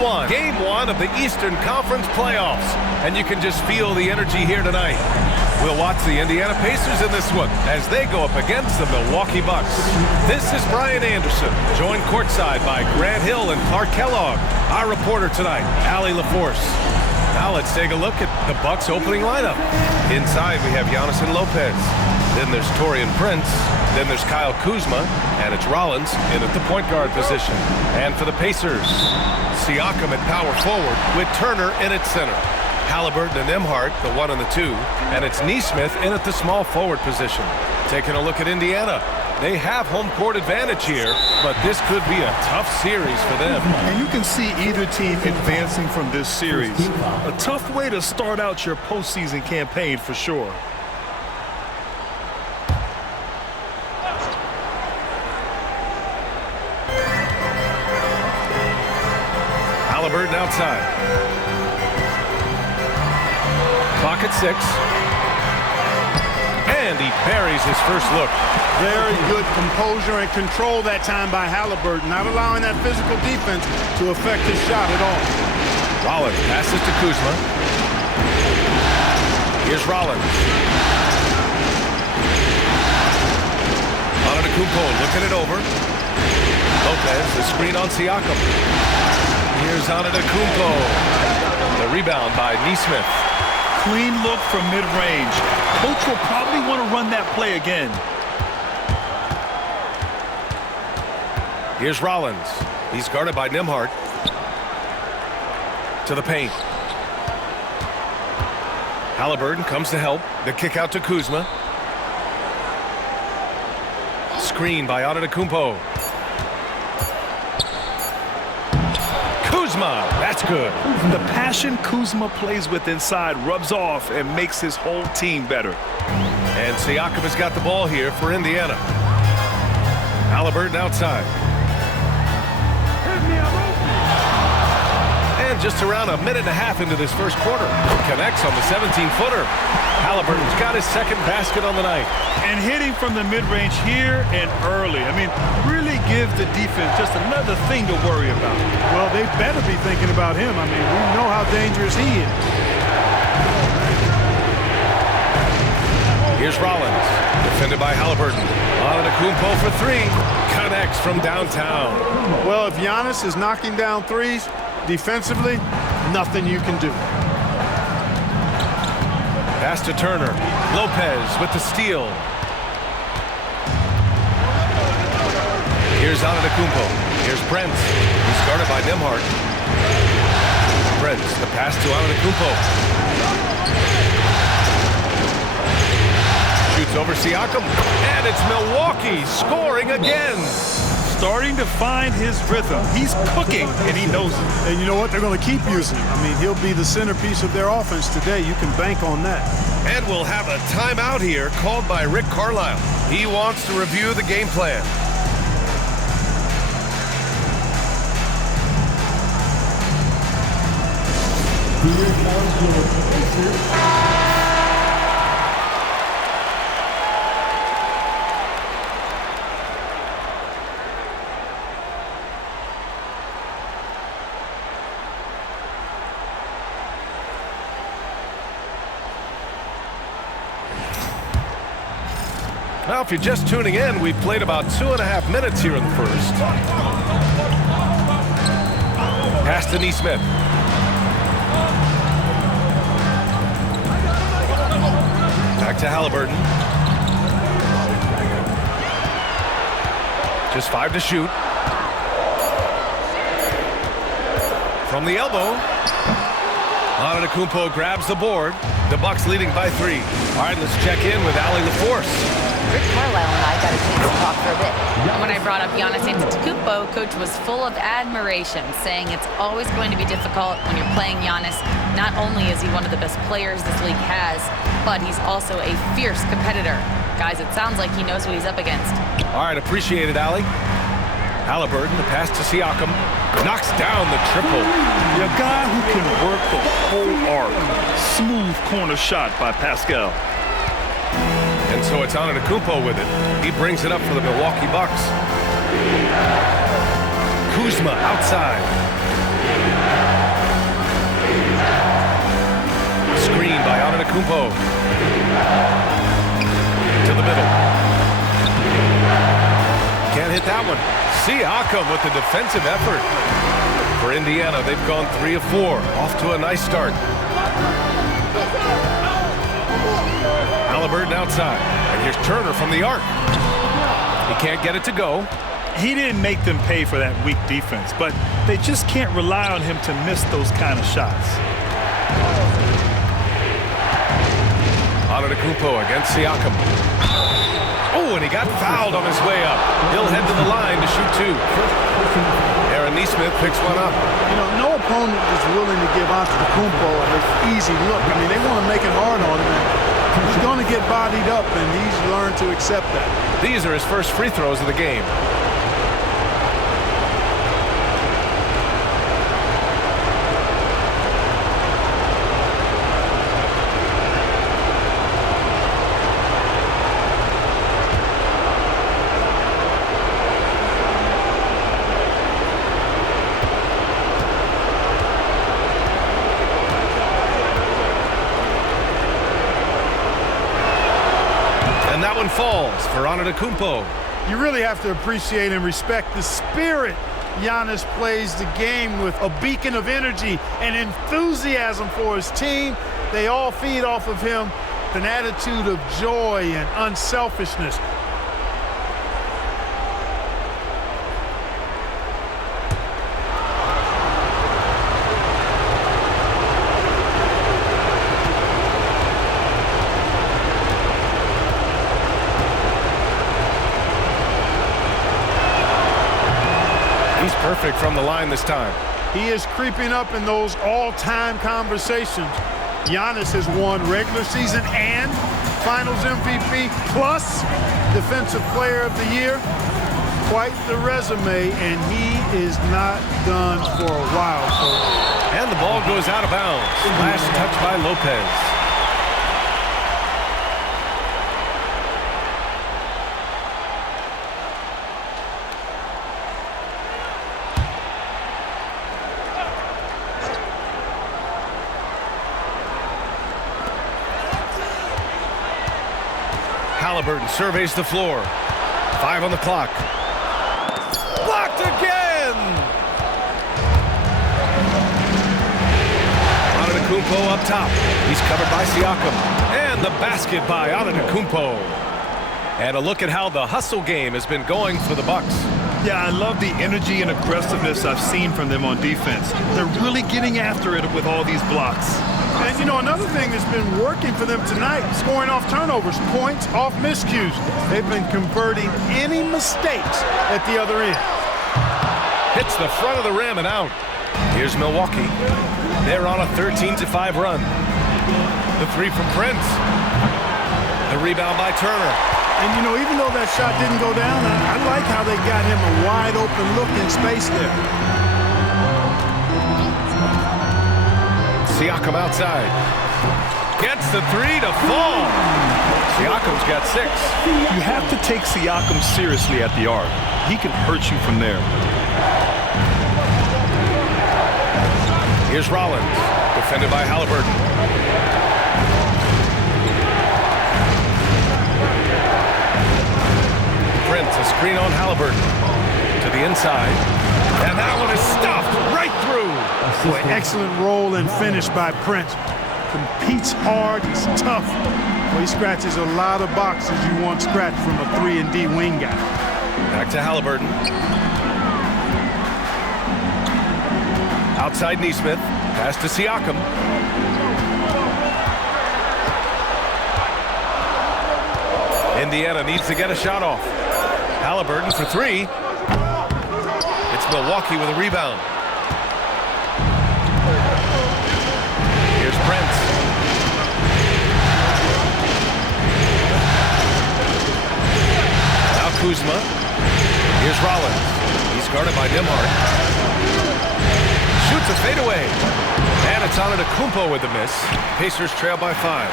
Game 1 of the Eastern Conference playoffs, and you can just feel the energy here tonight. We'll watch the Indiana Pacers in this one as they go up against the Milwaukee Bucks. This is Brian Anderson, joined courtside by Grant Hill and Clark Kellogg. Our reporter tonight, Allie LaForce. Now let's take a look at the Bucks opening lineup. Inside we have Giannis and Lopez. Then there's Taurean Prince. Then there's Kyle Kuzma, and it's Rollins in at the point guard position. And for the Pacers, Siakam at power forward with Turner in at center. Halliburton and Nembhard, the 1 and the 2, and it's Nesmith in at the small forward position. Taking a look at Indiana. They have home court advantage here, but this could be a tough series for them. And you can see either team advancing from this series. A tough way to start out your postseason campaign for sure. Halliburton outside. Clock at 6. And he buries his first look. Very good composure and control that time by Halliburton, not allowing that physical defense to affect his shot at all. Rollins passes to Kuzma. Here's Rollins. Antetokounmpo looking it over. Lopez, the screen on Siakam. Here's Antetokounmpo. The rebound by Nesmith. Clean look from mid-range. Coach will probably want to run that play again. Here's Rollins. He's guarded by Nembhard. To the paint. Halliburton comes to help. The kick out to Kuzma. Screen by Antetokounmpo. Kuzma, that's good. The passion Kuzma plays with inside rubs off and makes his whole team better. And Siakam has got the ball here for Indiana. Halliburton outside. And just around a minute and a half into this first quarter. Connects on the 17-footer. Halliburton's got his second basket on the night. And hitting from the mid-range here and early. I mean, really give the defense just another thing to worry about. Well, they better be thinking about him. I mean, we know how dangerous he is. Here's Rollins, defended by Halliburton. Antetokounmpo for 3. Connects from downtown. Well, if Giannis is knocking down threes, defensively, nothing you can do. Pass to Turner. Lopez with the steal. Here's Antetokounmpo. Here's Prince. He's guarded by Nembhard. Prince, the pass to Antetokounmpo. Shoots over Siakam. And it's Milwaukee scoring again. Starting to find his rhythm. He's cooking, and he knows it. And you know what? They're going to keep using him. I mean, he'll be the centerpiece of their offense today. You can bank on that. And we'll have a timeout here called by Rick Carlisle. He wants to review the game plan. Now, if you're just tuning in, we've played about 2.5 minutes here in the first. Pass to Nesmith. Back to Halliburton. Just 5 to shoot. From the elbow. Antetokounmpo grabs the board. The Bucks leading by 3. All right, let's check in with Allie LaForce. Rick Carlisle and I got a chance to talk for a bit. When I brought up Giannis Antetokounmpo, Coach was full of admiration, saying it's always going to be difficult when you're playing Giannis. Not only is he one of the best players this league has, but he's also a fierce competitor. Guys, it sounds like he knows what he's up against. All right, appreciate it, Allie. Halliburton, the pass to Siakam. Knocks down the triple. A guy who can work the whole arc. Smooth corner shot by Pascal. And so it's Antetokounmpo with it. He brings it up for the Milwaukee Bucks. Kuzma outside. Antetokounmpo. To the middle. Can't hit that one. Siakam with the defensive effort. For Indiana, they've gone 3 of 4. Off to a nice start. Halliburton outside. And here's Turner from the arc. He can't get it to go. He didn't make them pay for that weak defense, but they just can't rely on him to miss those kind of shots. Antetokounmpo against Siakam. Oh, and he got fouled on his way up. He'll head to the line to shoot 2. Aaron Nesmith picks one up. You know, no opponent is willing to give Antetokounmpo an easy look. I mean, they want to make it hard on him. He's going to get bodied up, and he's learned to accept that. These are his first free throws of the game. And that one falls for Antetokounmpo. You really have to appreciate and respect the spirit Giannis plays the game with, a beacon of energy and enthusiasm for his team. They all feed off of him, an attitude of joy and unselfishness. He's perfect from the line this time. He is creeping up in those all-time conversations. Giannis has won regular season and Finals MVP plus Defensive Player of the Year. Quite the resume, and he is not done for a while. And the ball goes out of bounds. Last touch by Lopez. Halliburton surveys the floor. 5 on the clock. Blocked again! Antetokounmpo up top. He's covered by Siakam. And the basket by Antetokounmpo. And a look at how the hustle game has been going for the Bucks. Yeah, I love the energy and aggressiveness I've seen from them on defense. They're really getting after it with all these blocks. And, you know, another thing that's been working for them tonight, scoring off turnovers, points off miscues. They've been converting any mistakes at the other end. Hits the front of the rim and out. Here's Milwaukee. They're on a 13-5 run. The 3 from Prince. The rebound by Turner. And, you know, even though that shot didn't go down, I like how they got him a wide open look in space there. Siakam outside. Gets the 3 to fall. Siakam's got 6. You have to take Siakam seriously at the arc. He can hurt you from there. Here's Rollins, defended by Halliburton. Prince, a screen on Halliburton. To the inside. And that one is stuffed right through. Boy, excellent roll and finish by Prince. Competes hard, he's tough. Well, he scratches a lot of boxes you want scratched from a 3-and-D wing guy. Back to Halliburton. Outside Nesmith. Pass to Siakam. Indiana needs to get a shot off. Halliburton for 3. It's Milwaukee with a rebound. Here's Prince. Now Kuzma. Here's Rollins. He's guarded by Nembhard. Shoots a fadeaway. And it's Antetokounmpo with the miss. Pacers trail by 5.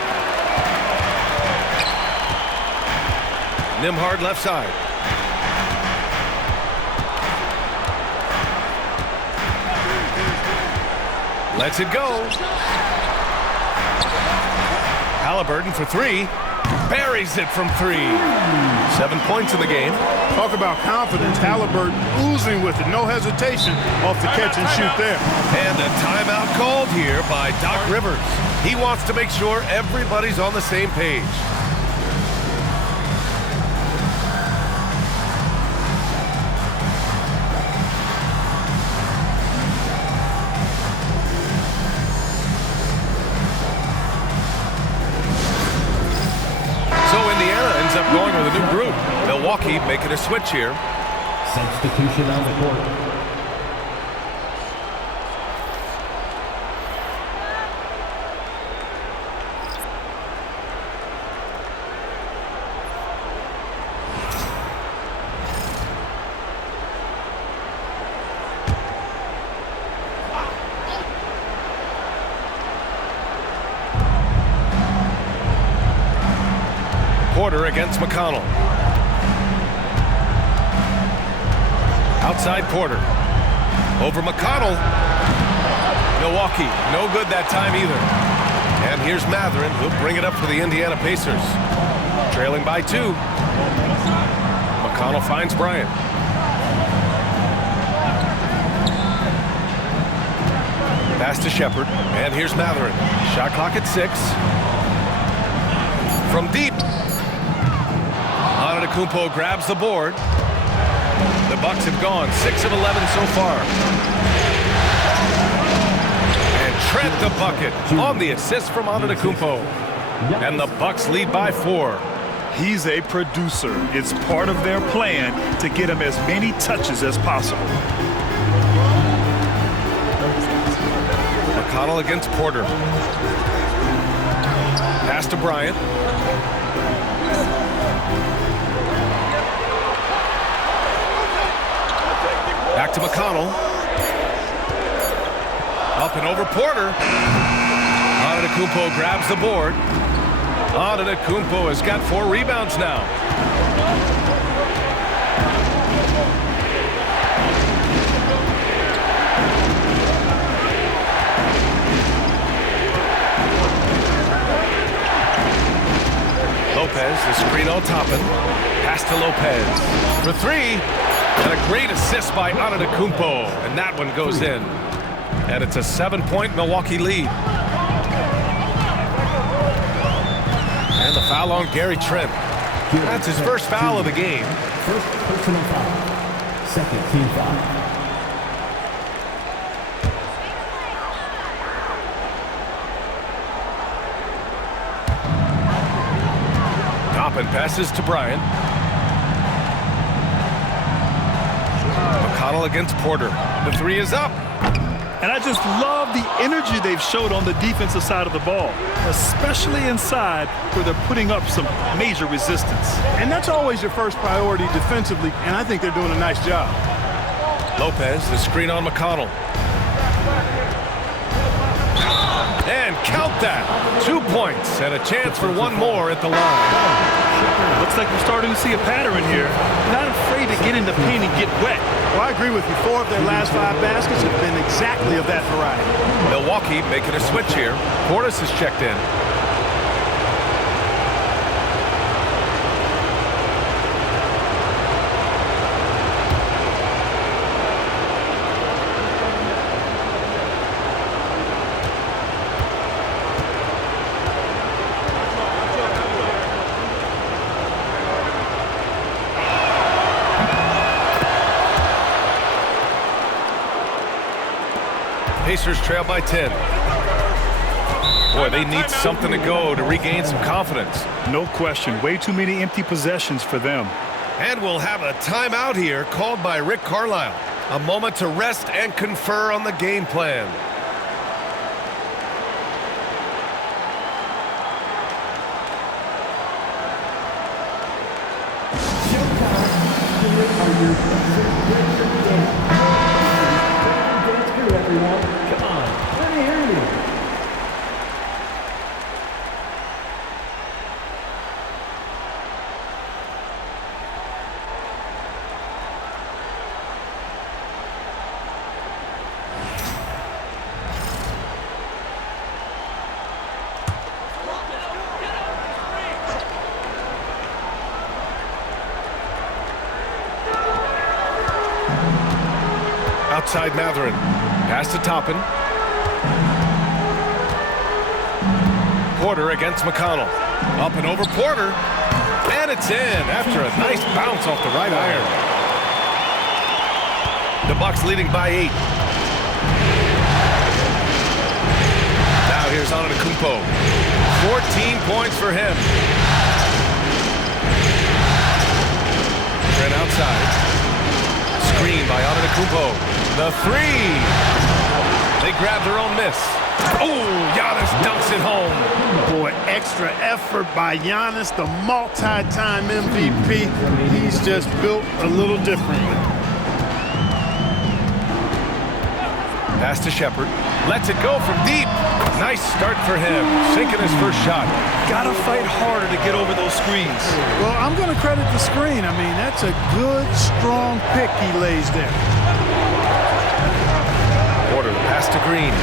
Nembhard left side. Lets it go. Halliburton for three. Buries it from three. 7 points in the game. Talk about confidence. Halliburton oozing with it. No hesitation off the catch and shoot there. And a timeout called here by Doc Rivers. He wants to make sure everybody's on the same page. Going with a new group. Milwaukee making a switch here. Substitution on the court. Porter against McConnell. Outside Porter. Over McConnell. Milwaukee, no good that time either. And here's Mathurin, who'll bring it up for the Indiana Pacers. Trailing by 2. McConnell finds Bryant. Pass to Shepard. And here's Mathurin. Shot clock at 6. From deep. Antetokounmpo grabs the board. The Bucks have gone 6 of 11 so far. And Trent the bucket on the assist from Antetokounmpo. And the Bucks lead by 4. He's a producer. It's part of their plan to get him as many touches as possible. McConnell against Porter. Pass to Bryant. Back to McConnell. Up and over Porter. Antetokounmpo grabs the board. Antetokounmpo has got 4 rebounds now. Lopez, the screen on Toppin. Pass to Lopez for 3. And a great assist by Antetokounmpo, and that one goes in. And it's a 7-point Milwaukee lead. And the foul on Gary Trent. That's his first foul of the game. First personal foul. Second team foul. Toppin passes to Bryant. McConnell against Porter. The 3 is up. And I just love the energy they've showed on the defensive side of the ball, especially inside where they're putting up some major resistance. And that's always your first priority defensively, and I think they're doing a nice job. Lopez, the screen on McConnell. And count that. 2 points and a chance for one more at the line. Looks like we're starting to see a pattern here. Not afraid to get in the paint and get wet. Well, I agree with you. 4 of their last 5 baskets have been exactly of that variety. Milwaukee making a switch here. Portis has checked in. Pacers trail by 10. Boy, they need something to go to regain some confidence. No question. Way too many empty possessions for them. And we'll have a timeout here called by Rick Carlisle. A moment to rest and confer on the game plan. Come on, let me hear you. side, Mathurin. Pass to Toppin. Porter against McConnell. Up and over Porter. And it's in after a nice bounce off the right iron. The Bucks leading by 8. Now here's Antetokounmpo. 14 points for him. Trent outside. Screen by Antetokounmpo. The three. They grab their own miss. Oh, Giannis dunks it home. Boy, extra effort by Giannis, the multi-time MVP. He's just built a little differently. Pass to Shepherd. Lets it go from deep. Nice start for him. Sinking his first shot. Gotta fight harder to get over those screens. Well, I'm going to credit the screen. I mean, that's a good, strong pick he lays there. Porter, the pass to Green.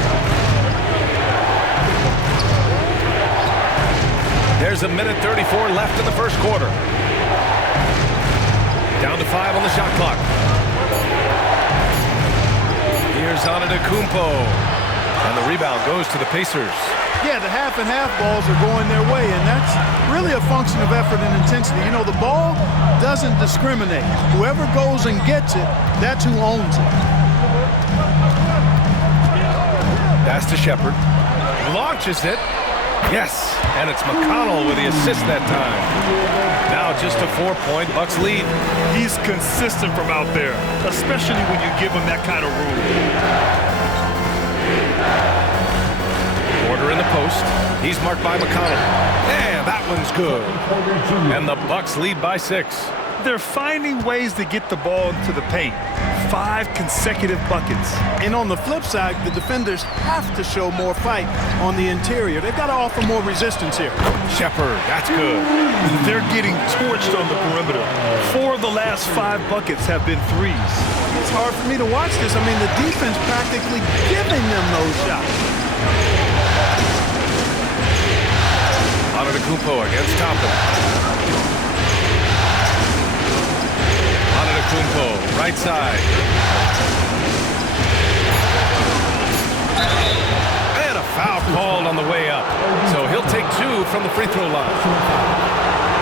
There's a minute 34 left in the first quarter. Down to 5 on the shot clock. Here's Antetokounmpo. And the rebound goes to the Pacers. Yeah, the half-and-half balls are going their way, and that's really a function of effort and intensity. You know, the ball doesn't discriminate. Whoever goes and gets it, that's who owns it. Pass to Shepherd. Launches it. Yes, and it's McConnell with the assist that time. Now just a 4-point Bucks lead. He's consistent from out there, especially when you give him that kind of room. Porter in the post. He's marked by McConnell. And that one's good. And the Bucks lead by 6. They're finding ways to get the ball into the paint. 5 consecutive buckets. And on the flip side, the defenders have to show more fight on the interior. They've got to offer more resistance here. Shepherd, that's good. They're getting torched on the perimeter. 4 of the last 5 buckets have been threes. It's hard for me to watch this. I mean, the defense practically giving them those shots. Antetokounmpo against Toppin. Antetokounmpo, right side. And a foul called on the way up. So he'll take 2 from the free throw line.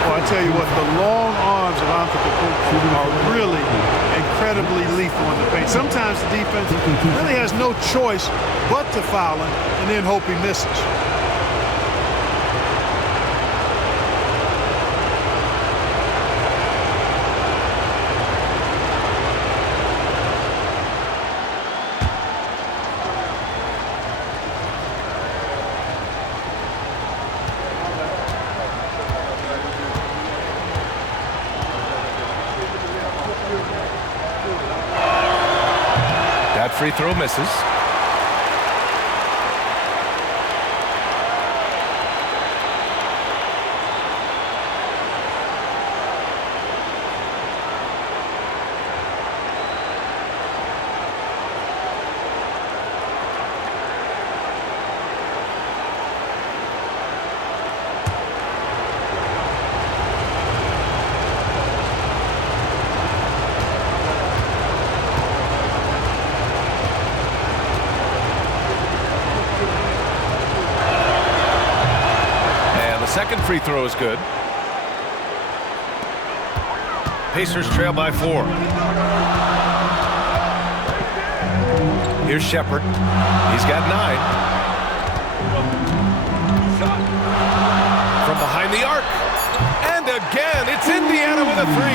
Well, I tell you what, the long arms of Antetokounmpo are really incredibly lethal in the paint. Sometimes the defense really has no choice but to foul him and then hope he misses. That free throw misses. Second free throw is good. Pacers trail by 4. Here's Shepherd. He's got 9. From behind the arc. And again, it's Indiana with a 3.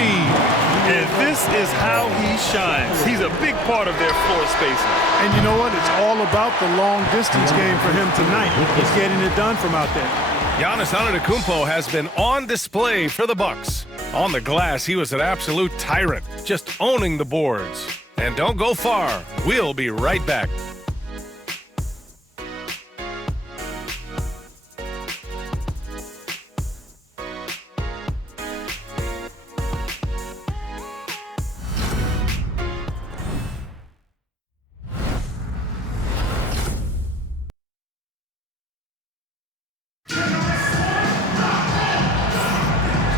And this is how he shines. He's a big part of their floor spacing. And you know what? It's all about the long distance game for him tonight. He's getting it done from out there. Giannis Antetokounmpo has been on display for the Bucks. On the glass, he was an absolute tyrant, just owning the boards. And don't go far. We'll be right back.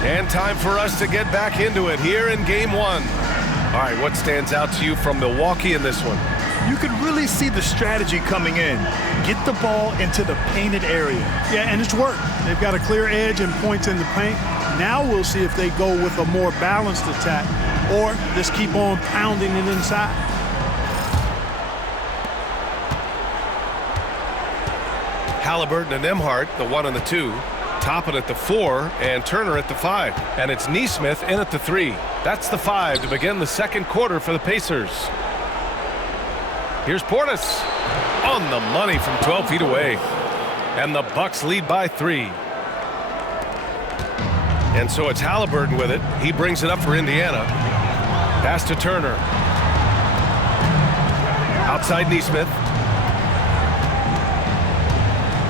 And time for us to get back into it here in Game 1. All right, what stands out to you from Milwaukee in this one? You can really see the strategy coming in. Get the ball into the painted area. Yeah, and it's worked. They've got a clear edge and points in the paint. Now we'll see if they go with a more balanced attack or just keep on pounding it inside. Halliburton and Nembhard, the 1 and the 2. Toppin at the 4 and Turner at the 5. And it's Nesmith in at the 3. That's the 5 to begin the second quarter for the Pacers. Here's Portis on the money from 12 feet away. And the Bucks lead by 3. And so it's Halliburton with it. He brings it up for Indiana. Pass to Turner. Outside Nesmith.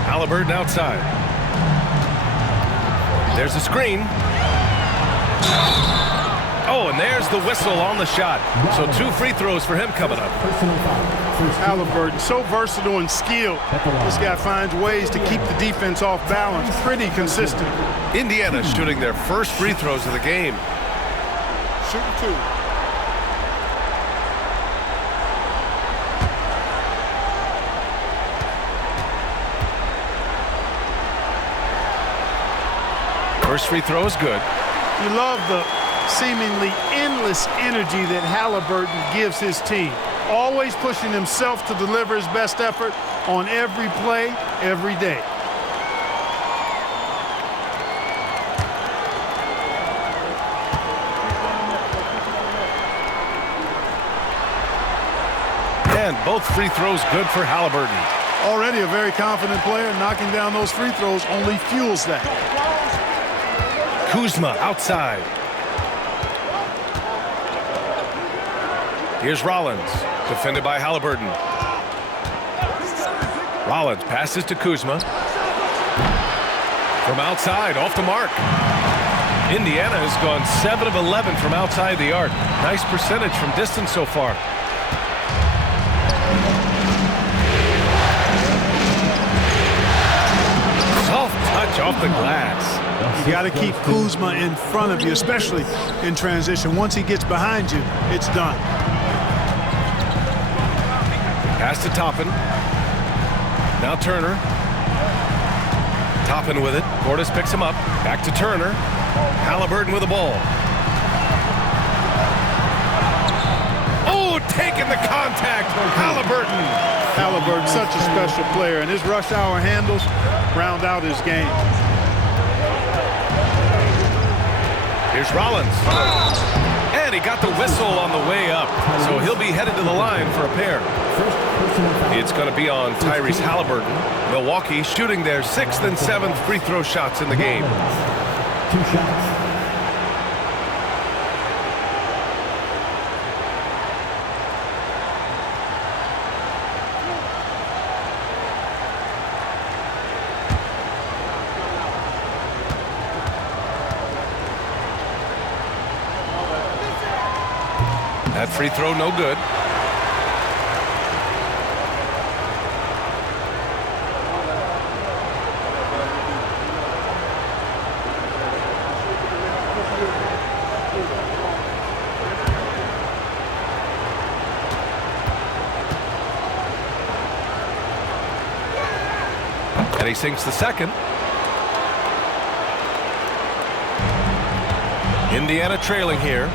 Halliburton outside. There's a screen. Oh, and there's the whistle on the shot. So 2 free throws for him coming up. Halliburton, so versatile and skilled. This guy finds ways to keep the defense off balance. Pretty consistent. Indiana shooting their first free throws of the game. Shooting 2. First free throw is good. You love the seemingly endless energy that Halliburton gives his team. Always pushing himself to deliver his best effort on every play, every day. And both free throws good for Halliburton. Already a very confident player. Knocking down those free throws only fuels that. Kuzma outside. Here's Rollins, defended by Halliburton. Rollins passes to Kuzma. From outside, off the mark. Indiana has gone 7 of 11 from outside the arc. Nice percentage from distance so far. Soft touch off the glass. You got to keep Kuzma in front of you, especially in transition. Once he gets behind you, it's done. Pass to Toppin. Now Turner. Toppin with it. Portis picks him up. Back to Turner. Halliburton with the ball. Oh, taking the contact. Halliburton. Halliburton, such a special player, and his rush hour handles round out his game. Here's Rollins. And he got the whistle on the way up. So he'll be headed to the line for a pair. It's going to be on Tyrese Halliburton. Milwaukee shooting their 6th and 7th free throw shots in the game. 2 shots. That free throw no good. And he sinks the second. Indiana trailing here.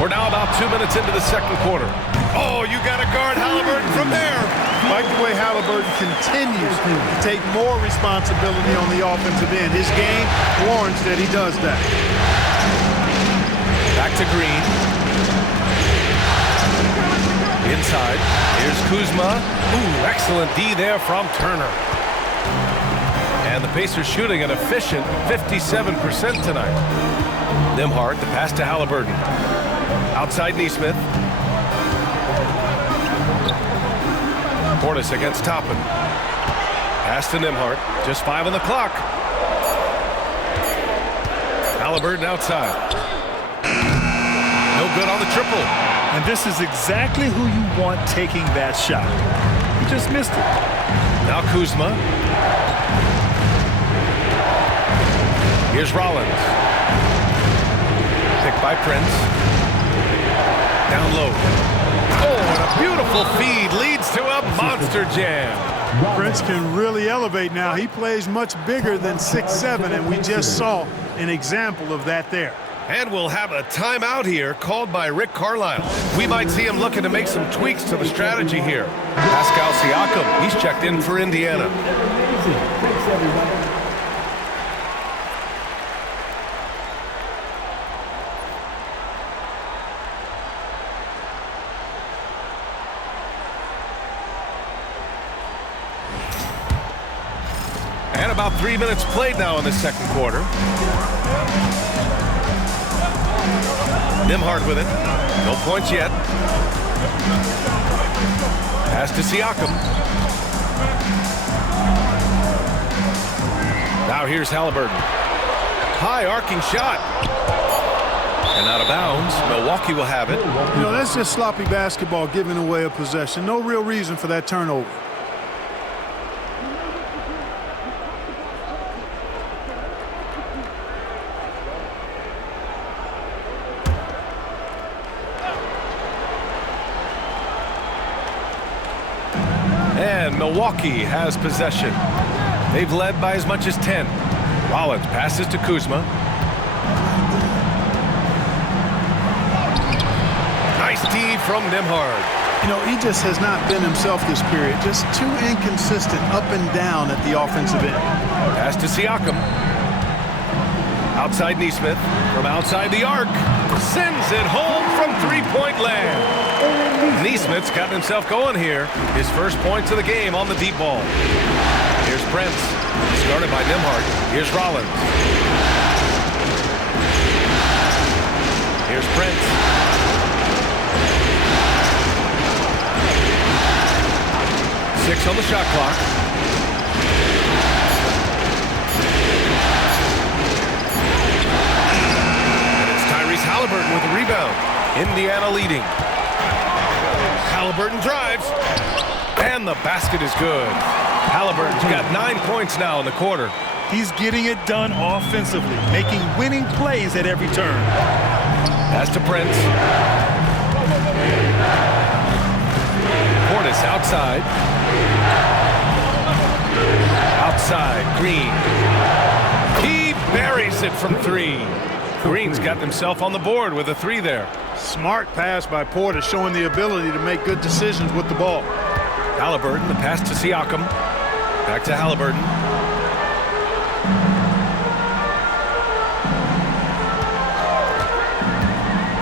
We're now about 2 minutes into the second quarter. Oh, you got to guard Halliburton from there. Like the way Halliburton continues to take more responsibility on the offensive end. His game warrants that he does that. Back to Green. Inside. Here's Kuzma. Ooh, excellent D there from Turner. And the Pacers shooting an efficient 57% tonight. Nembhard, the pass to Halliburton. Outside Nesmith. Portis against Toppin. Pass to Nembhard. Just 5 on the clock. Halliburton outside. No good on the triple. And this is exactly who you want taking that shot. He just missed it. Now Kuzma. Here's Rollins. Picked by Prince. down low. Oh, and a beautiful feed leads to a monster jam. Prince can really elevate now. He plays much bigger than 6'7", and we just saw an example of that there. And we'll have a timeout here called by Rick Carlisle. We might see him looking to make some tweaks to the strategy here. Pascal Siakam, he's checked in for Indiana. Thanks, everybody. And about 3 minutes played now in the second quarter. Nembhard with it. No points yet. Pass to Siakam. Now here's Halliburton. High arcing shot. And out of bounds. Milwaukee will have it. You know, that's just sloppy basketball, giving away a possession. No real reason for that turnover. And Milwaukee has possession. They've led by as much as 10. Rollins passes to Kuzma. Nice D from Nembhard. You know, he just has not been himself this period. Just too inconsistent up and down at the offensive end. Pass to Siakam. Outside Nesmith. From outside the arc. Sends it home from three-point land. Nesmith's gotten himself going here. His first points of the game on the deep ball. Here's Prince. Started by Nembhard. Here's Rollins. Here's Prince. Six on the shot clock. And it's Tyrese Halliburton with the rebound. Indiana leading. Halliburton drives. And the basket is good. Halliburton's got 9 points now in the quarter. He's getting it done offensively, making winning plays at every turn. Pass to Prince. Portis outside. Outside, Green. He buries it from three. Green's got himself on the board with a three there. Smart pass by Portis, showing the ability to make good decisions with the ball. Halliburton, the pass to Siakam. Back to Halliburton.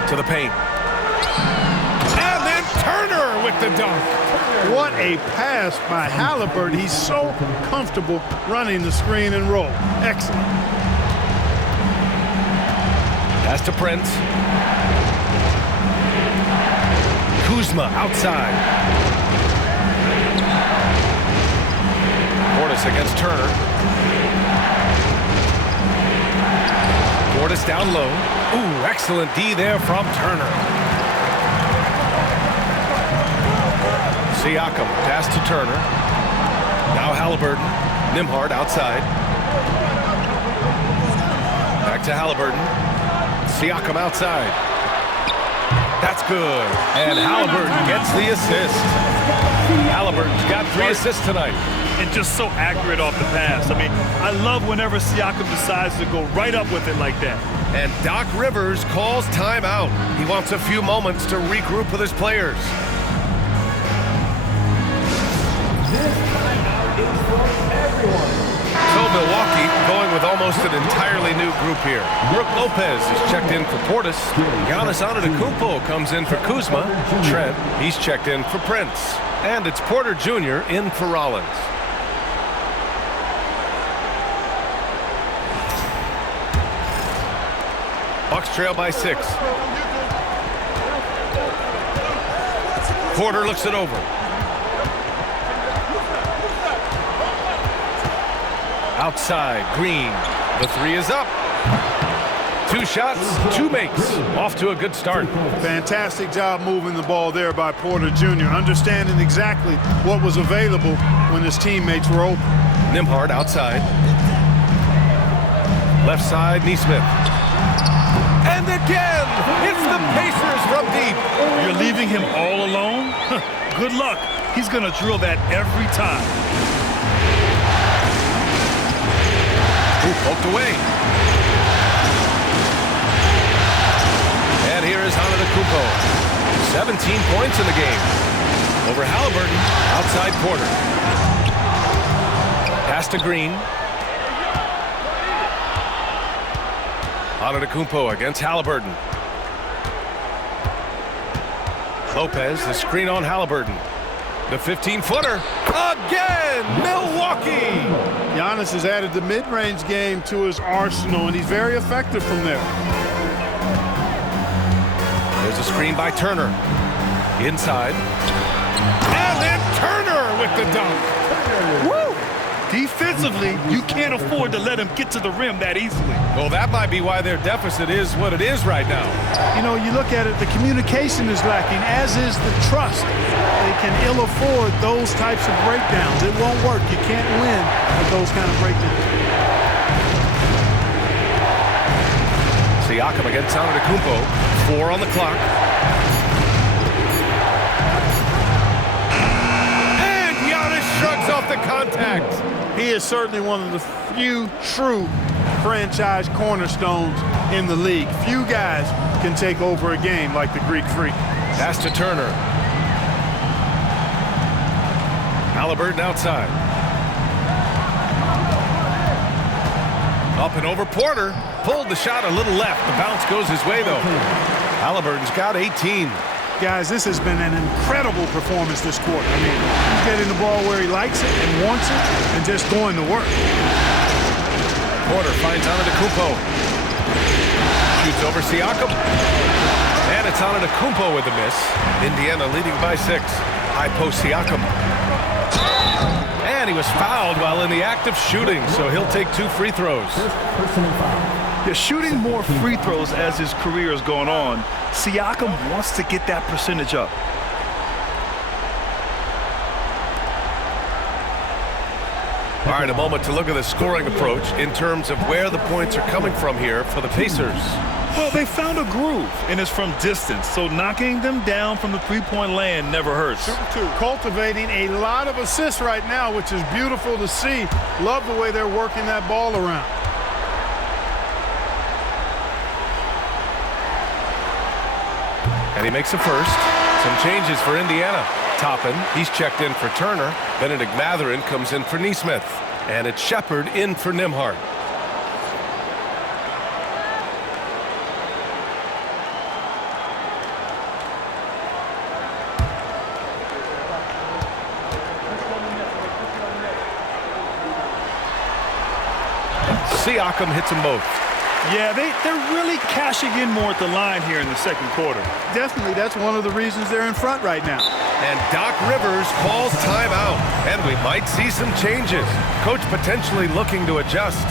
To the paint. And then Turner with the dunk. What a pass by Halliburton. He's so comfortable running the screen and roll. Excellent. Pass to Prince. Kuzma outside. Portis against Turner. Portis down low. Ooh, excellent D there from Turner. Siakam, pass to Turner. Now Halliburton. Nembhard outside. Back to Halliburton. Siakam outside. That's good. And Halliburton gets the assist. Halliburton's got 3 assists tonight. And just so accurate off the pass. I mean, I love whenever Siakam decides to go right up with it like that. And Doc Rivers calls timeout. He wants a few moments to regroup with his players. This timeout is for everyone. So Milwaukee going with almost an entirely new group here. Brook Lopez is checked in for Portis. Giannis Antetokounmpo comes in for Kuzma. Trent, he's checked in for Prince. And it's Porter Jr. in for Rollins. Bucks trail by 6. Porter looks it over. Outside, Green. The three is up. 2 shots, 2 makes. Off to a good start. Fantastic job moving the ball there by Porter Jr., understanding exactly what was available when his teammates were open. Nembhard outside. Left side, Nesmith. And again, it's the Pacers from deep. You're leaving him all alone? Good luck. He's going to drill that every time. Ooh, poked away. And here is Antetokounmpo. 17 points in the game. Over Halliburton, outside corner. Pass to Green. Antetokounmpo against Halliburton. Lopez, the screen on Halliburton. The 15-footer. Again, Milwaukee! Giannis has added the mid-range game to his arsenal, and he's very effective from there. There's a screen by Turner. Inside. And then Turner with the dunk. Woo! Defensively, you can't afford to let him get to the rim that easily. Well, that might be why their deficit is what it is right now. You know, you look at it, the communication is lacking, as is the trust. They can ill afford those types of breakdowns. It won't work. You can't win with those kind of breakdowns. Siakam against Antetokounmpo. 4 on the clock. And Giannis shrugs off the contact. He is certainly one of the few true franchise cornerstones in the league. Few guys can take over a game like the Greek Freak. Pass to Turner. Halliburton outside. Up and over Porter. Pulled the shot a little left. The bounce goes his way, though. Halliburton's got 18. Guys, this has been an incredible performance this quarter. I mean, he's getting the ball where he likes it and wants it and just going to work. Porter finds Antetokounmpo. Shoots over Siakam. And it's Antetokounmpo with a miss. Indiana leading by 6. High post Siakam. And he was fouled while in the act of shooting, so he'll take 2 free throws. Personal foul. They're shooting more free throws as his career is going on. Siakam wants to get that percentage up. All right, a moment to look at the scoring approach in terms of where the points are coming from here for the Pacers. Well, they found a groove, and it's from distance, so knocking them down from the three-point land never hurts. Cultivating a lot of assists right now, which is beautiful to see. Love the way they're working that ball around. And he makes a first. Some changes for Indiana. Toppin, he's checked in for Turner. Benedict Mathurin comes in for Nesmith. And it's Shepard in for Nembhard. Siakam hits them both. Yeah, they're really cashing in more at the line here in the second quarter. Definitely, that's one of the reasons they're in front right now. And Doc Rivers calls timeout. And we might see some changes. Coach potentially looking to adjust.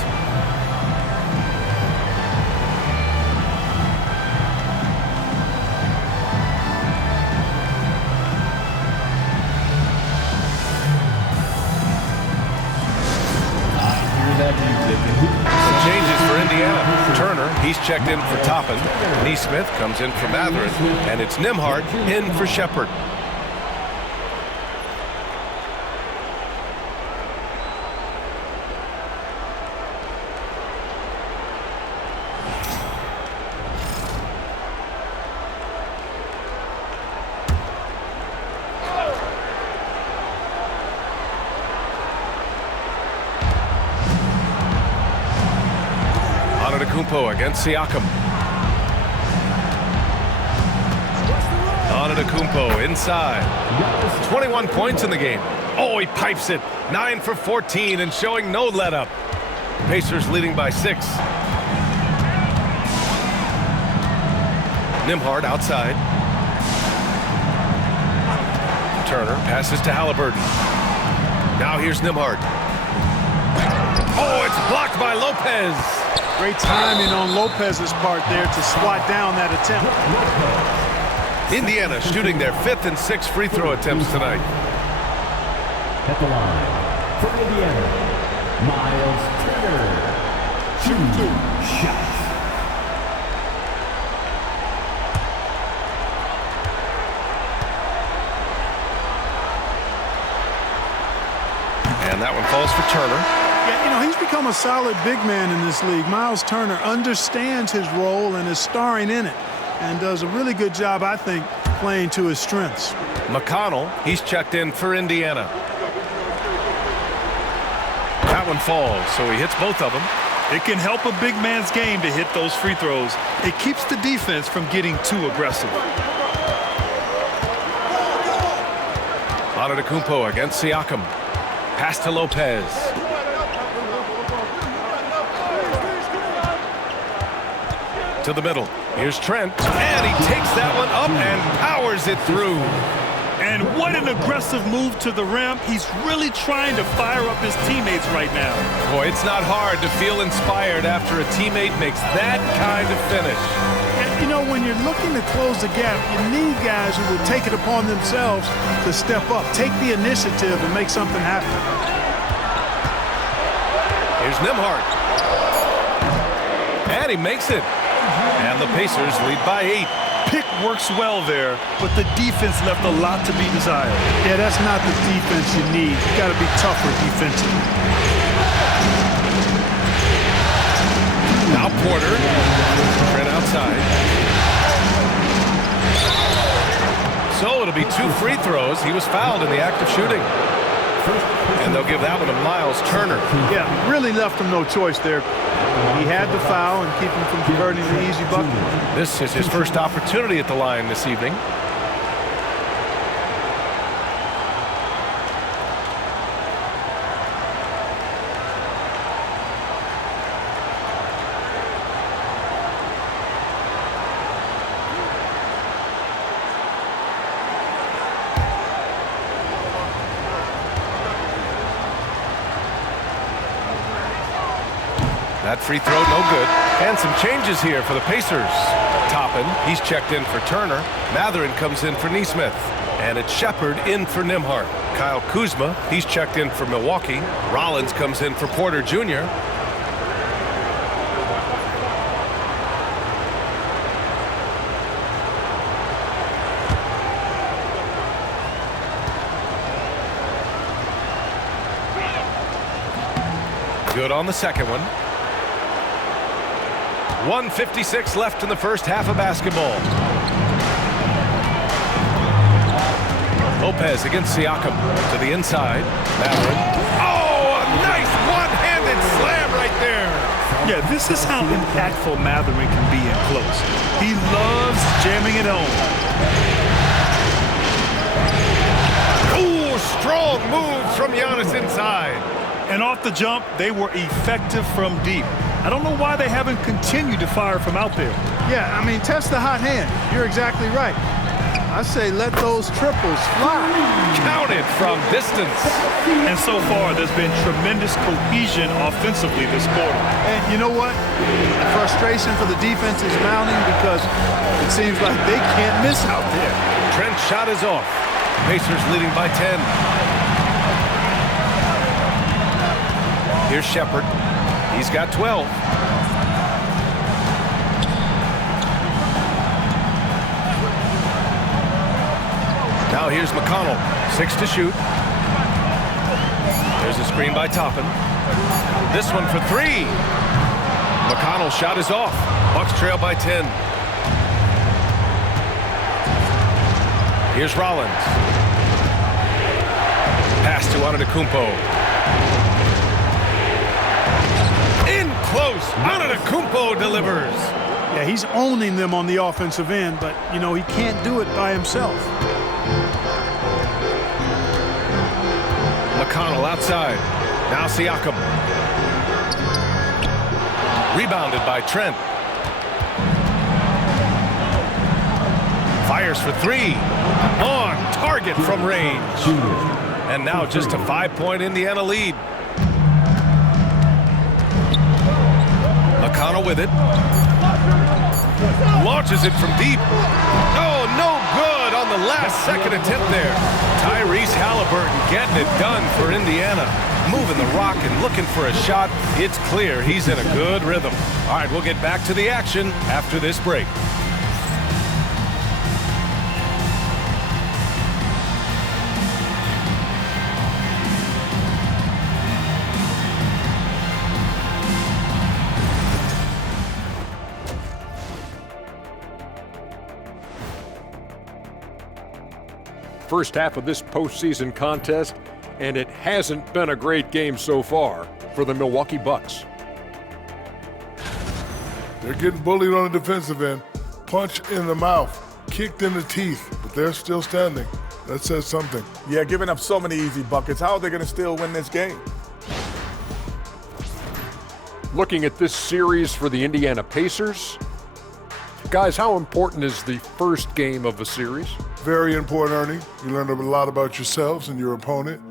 Some changes for Indiana. Turner, he's checked in for Toppin. Nesmith comes in for Mathurin. And it's Nembhard in for Shepard. Antetokounmpo against Siakam. Antetokounmpo inside. 21 points in the game. Oh, he pipes it. 9 for 14 and showing no let-up. Pacers leading by 6. Nembhard outside. Turner passes to Halliburton. Now here's Nembhard. Oh, it's blocked by Lopez. Great timing on Lopez's part there to swat down that attempt. Indiana shooting their 5th and 6th free throw attempts tonight. At the line, for Indiana, Miles Turner. 2 shots. And that one falls for Turner. Yeah, you know, he's become a solid big man in this league. Miles Turner understands his role and is starring in it and does a really good job, I think, playing to his strengths. McConnell, he's checked in for Indiana. That one falls, so he hits both of them. It can help a big man's game to hit those free throws. It keeps the defense from getting too aggressive. Antetokounmpo against Siakam. Pass to Lopez. To the middle. Here's Trent. And he takes that one up and powers it through. And what an aggressive move to the rim. He's really trying to fire up his teammates right now. Boy, it's not hard to feel inspired after a teammate makes that kind of finish. And, you know, when you're looking to close the gap, you need guys who will take it upon themselves to step up, take the initiative, and make something happen. Here's Nembhard. And he makes it. And the Pacers lead by 8. Pick works well there, but the defense left a lot to be desired. Yeah, that's not the defense you need. You got to be tougher defensively. Now Porter. Trent outside. So it'll be 2 free throws. He was fouled in the act of shooting. And they'll give that one to Miles Turner. Yeah, really left him no choice there. He had to foul and keep him from converting the easy bucket. This is his first opportunity at the line this evening. That free throw, no good. And some changes here for the Pacers. Toppin, he's checked in for Turner. Matherin comes in for Nesmith. And it's Shepard in for Nembhard. Kyle Kuzma, he's checked in for Milwaukee. Rollins comes in for Porter Jr. Good on the second one. 1:56 left in the first half of basketball. Lopez against Siakam to the inside. Matherin. Oh, a nice one-handed slam right there. Yeah, this is how impactful Matherin can be in close. He loves jamming it home. Ooh, strong move from Giannis inside. And off the jump, they were effective from deep. I don't know why they haven't continued to fire from out there. Yeah, I mean, test the hot hand. You're exactly right. I say let those triples fly. Counted from distance. And so far, there's been tremendous cohesion offensively this quarter. And you know what? The frustration for the defense is mounting because it seems like they can't miss out there. Trent's shot is off. Pacers leading by 10. Here's Shepard. He's got 12. Now here's McConnell. 6 to shoot. There's a screen by Toppin. This one for 3. McConnell's shot is off. Bucks trail by 10. Here's Rollins. Pass to Antetokounmpo. In close. Antetokounmpo delivers. Yeah, he's owning them on the offensive end, but, you know, he can't do it by himself. McConnell outside. Now Siakam. Rebounded by Trent. Fires for 3. On target from range. And now just a 5-point Indiana lead. McConnell with it. Launches it from deep. Oh, no good on the last second attempt there. Tyrese Halliburton getting it done for Indiana. Moving the rock and looking for a shot. It's clear he's in a good rhythm. All right, we'll get back to the action after this break. first half of this postseason contest, and it hasn't been a great game so far for the Milwaukee Bucks. They're getting bullied on the defensive end, punched in the mouth, kicked in the teeth, but they're still standing. That says something. Yeah, giving up so many easy buckets. How are they going to still win this game? Looking at this series for the Indiana Pacers, guys, how important is the first game of the series? Very important, Ernie. You learn a lot about yourselves and your opponent.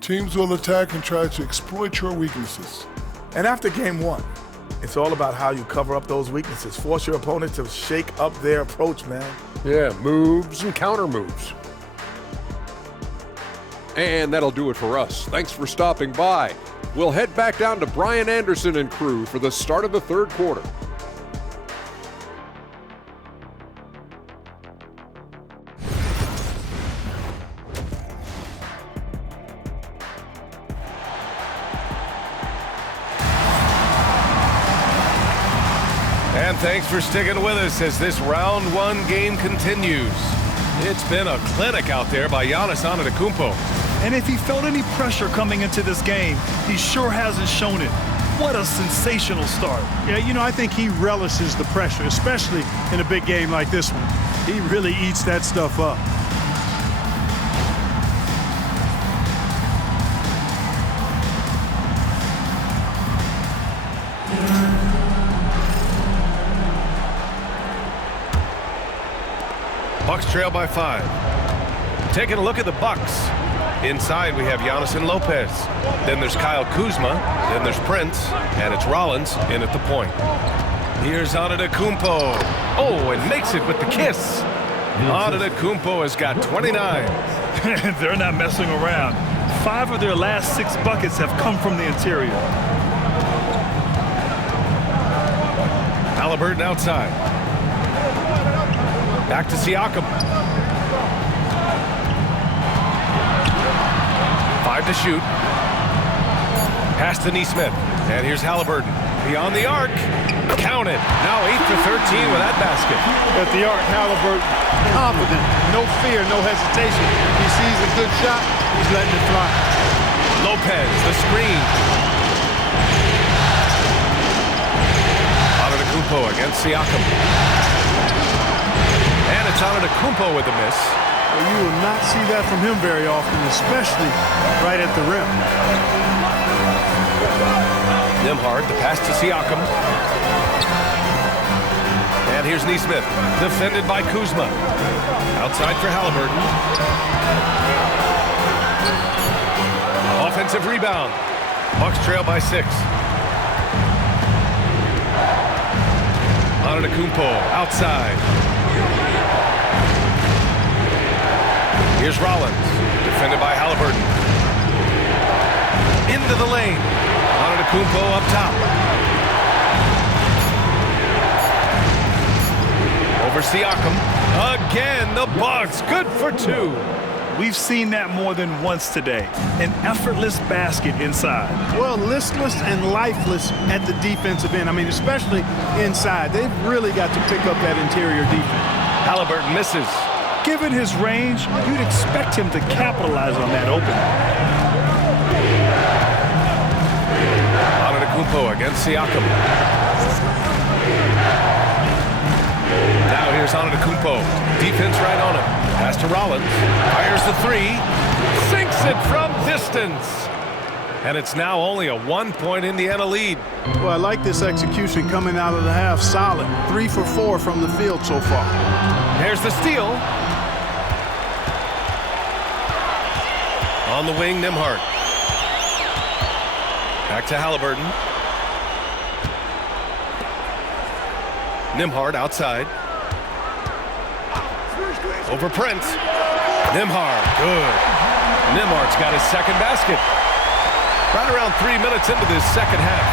Teams will attack and try to exploit your weaknesses. And after game one, it's all about how you cover up those weaknesses. Force your opponent to shake up their approach, man. Yeah, moves and counter moves. And that'll do it for us. Thanks for stopping by. We'll head back down to Brian Anderson and crew for the start of the third quarter. And thanks for sticking with us as this round one game continues. It's been a clinic out there by Giannis Antetokounmpo. And if he felt any pressure coming into this game, he sure hasn't shown it. What a sensational start. Yeah, you know, I think he relishes the pressure, especially in a big game like this one. He really eats that stuff up. Bucks trail by 5. Taking a look at the Bucks. Inside, we have Giannis and Lopez. Then there's Kyle Kuzma. Then there's Prince. And it's Rollins in at the point. Here's Antetokounmpo. Oh, and makes it with the kiss. Antetokounmpo has got 29. They're not messing around. 5 of their last 6 buckets have come from the interior. Halliburton outside. Back to Siakam. 5 to shoot. Pass to Nesmith. And here's Halliburton. Beyond the arc. Count it. Now 8 for 13 with that basket. At the arc, Halliburton, confident, no fear, no hesitation. He sees a good shot, he's letting it fly. Lopez, the screen. Antetokounmpo against Siakam. And it's Antetokounmpo with the miss. Well, you will not see that from him very often, especially right at the rim. Nembhard, the pass to Siakam. And here's Nesmith, defended by Kuzma. Outside for Halliburton. Offensive rebound. Bucks trail by 6. Antetokounmpo outside. Here's Rollins, defended by Halliburton. Into the lane. Antetokounmpo up top. Over Siakam. Again, the Bucks. Good for 2. We've seen that more than once today. An effortless basket inside. Well, listless and lifeless at the defensive end. I mean, especially inside. They've really got to pick up that interior defense. Halliburton misses. Given his range, you'd expect him to capitalize on that opening. Antetokounmpo against Siakam. Now here's Antetokounmpo. Defense right on him. Pass to Rollins. Fires the 3. Sinks it from distance. And it's now only a 1-point Indiana lead. Well, I like this execution coming out of the half. Solid. 3 for 4 from the field so far. There's the steal. On the wing, Nembhard. Back to Halliburton. Nembhard outside. Over Prince. Nembhard, good. Nembhard's got his second basket. Right around 3 minutes into this second half.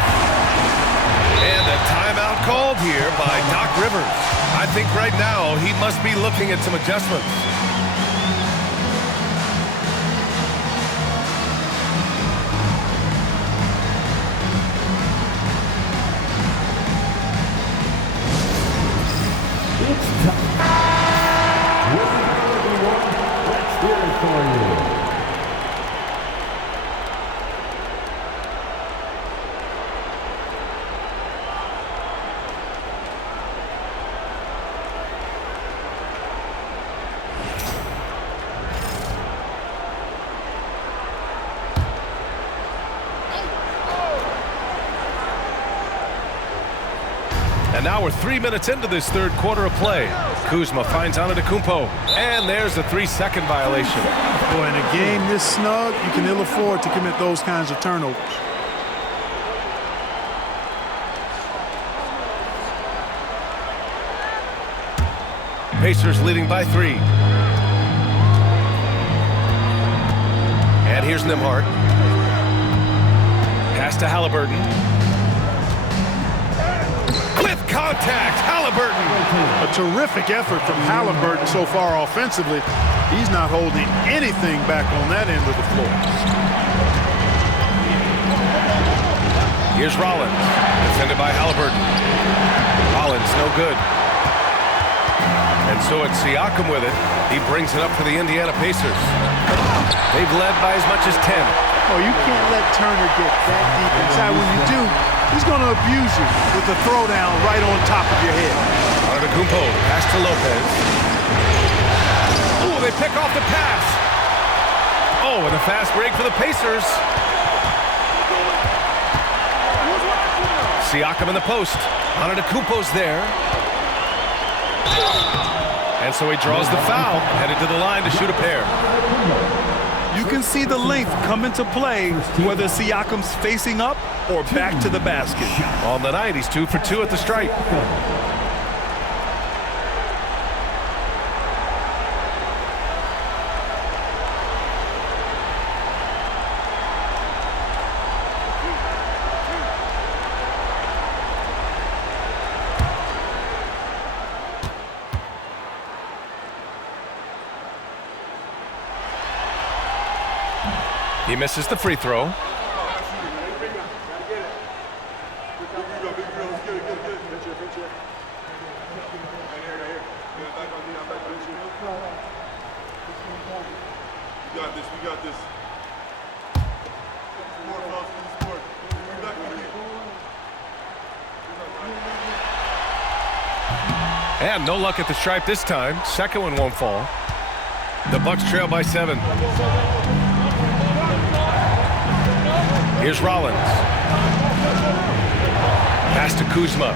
And a timeout called here by Doc Rivers. I think right now he must be looking at some adjustments. It's time. Let's hear it And now we're 3 minutes into this third quarter of play. Kuzma finds Antetokounmpo, and there's a 3-second violation. Boy, in a game this snug, you can ill afford to commit those kinds of turnovers. Pacers leading by 3. And here's Nembhard. Pass to Halliburton. With contact, Halliburton. A terrific effort from Halliburton so far offensively. He's not holding anything back on that end of the floor. Here's Rollins, defended by Halliburton. Rollins, no good. And so it's Siakam with it. He brings it up for the Indiana Pacers. They've led by as much as 10. Oh, you can't let Turner get that deep inside. When you do, he's going to abuse you with the throwdown right on top of your head. Antetokounmpo, pass to Lopez. Oh, they pick off the pass. Oh, and a fast break for the Pacers. Siakam in the post. Antetokounmpo's there. And so he draws the foul, headed to the line to shoot a pair. You can see the length come into play, whether Siakam's facing up or back to the basket. On the night, he's 2 for 2 at the stripe. He misses the free throw. We got this. And no luck at the stripe this time. Second one won't fall. The Bucks trail by 7. Here's Rollins. Pass to Kuzma.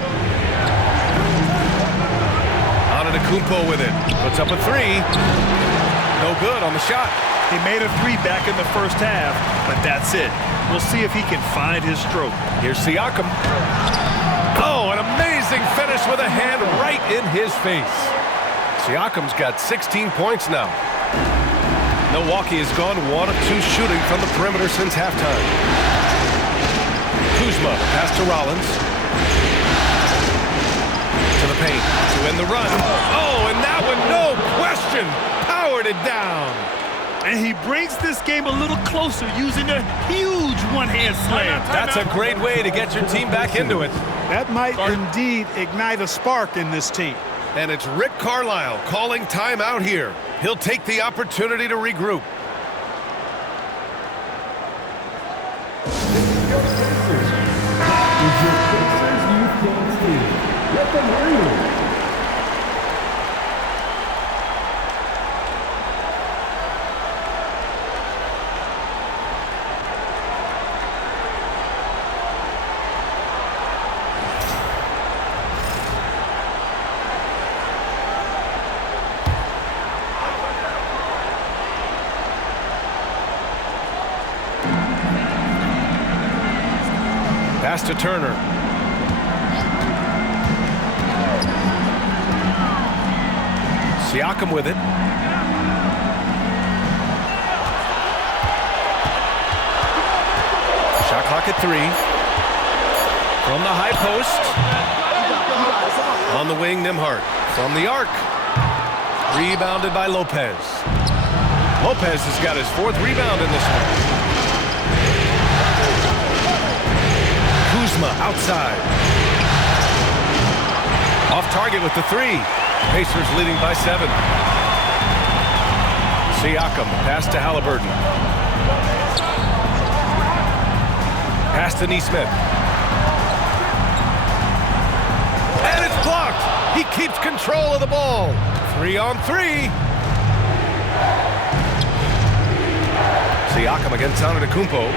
Antetokounmpo with it. Puts up a 3. No good on the shot. He made a 3 back in the first half, but that's it. We'll see if he can find his stroke. Here's Siakam. Oh, an amazing finish with a hand right in his face. Siakam's got 16 points now. Milwaukee has gone 1 of 2 shooting from the perimeter since halftime. Kuzma, pass to Rollins. To the paint, to end the run. Oh, and that one, no question, powered it down. And he brings this game a little closer using a huge one-hand slam. That's a great way to get your team back into it. That might indeed ignite a spark in this team. And it's Rick Carlisle calling timeout here. He'll take the opportunity to regroup. Pass to Turner. Siakam with it. Shot clock at 3. From the high post. On the wing, Nembhard. From the arc. Rebounded by Lopez. Lopez has got his 4th rebound in this one. Kuzma outside. Off target with the 3. Pacers leading by 7. Siakam, pass to Halliburton. Pass to Neesmith. And it's blocked. He keeps control of the ball. 3-on-3. Siakam against Antetokounmpo.